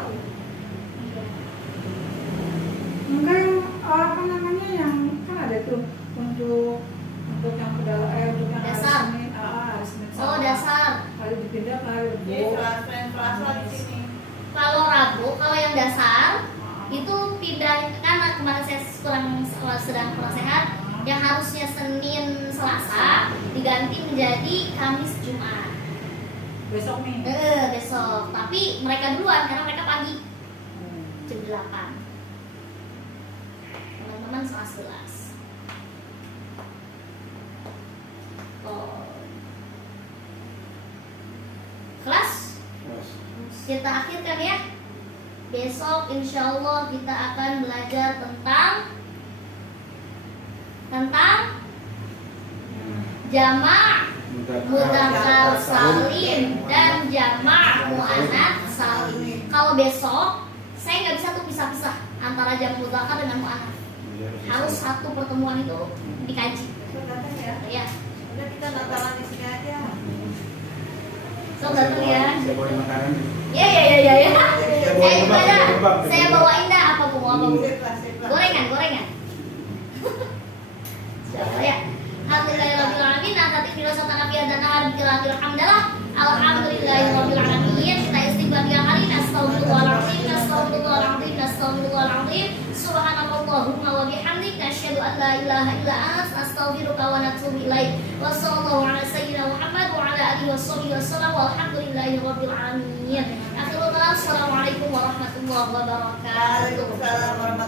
Enggak yang apa namanya yang kan ada tuh untuk yang pedal untuk yang Dasar. hari Senin Oh, sama. dasar. Kali dipindah kali jadi Rabu. Selasa di sini. Kalau Rabu, kalau yang dasar itu pindah karena kemarin saya sedang kurang sehat, yang harusnya Senin Selasa diganti menjadi Kamis Jumat. Besok nih. Besok. Tapi mereka duluan karena mereka pagi jam 8. halaman 111. Oh. Kelas Mas. kita akhirkan ya. Besok insya Allah kita akan belajar tentang jamak mudzakkar salim dan jamak muannats salim. Kalau besok saya nggak bisa tuh pisah-pisah antara jamak mudzakkar dengan muannats. Harus satu pertemuan itu dikaji. Besok datang ya. Ya, Udah kita Natalan di sini aja. so datang ya. Saya bawa makanan. Ya. Saya juga ada. Saya bawain dah apa bu mau apa bu? Sip lah, sip lah. Gorengan. Sudah ya. Alhamdulillahirabbil alamin. Nanti bila satana fi dan alhamdulillahirabbil hamdalah. Alhamdulillahirabbil alamin. Kita istighfar 3 kali. Astagfirullahaladzim. Subhanakallahumma wa bihamdik nasyhadu an la ilaha illa anta nastaghfiruka wa natubu ilaik. Wassallallahu ala sayyidina Muhammad wa ala alihi washabihi wasallam walhamdulillahirabbil alamin. Akhirul kalam. Assalamualaikum warahmatullahi wabarakatuh. Waalaikumsalam warahmatullahi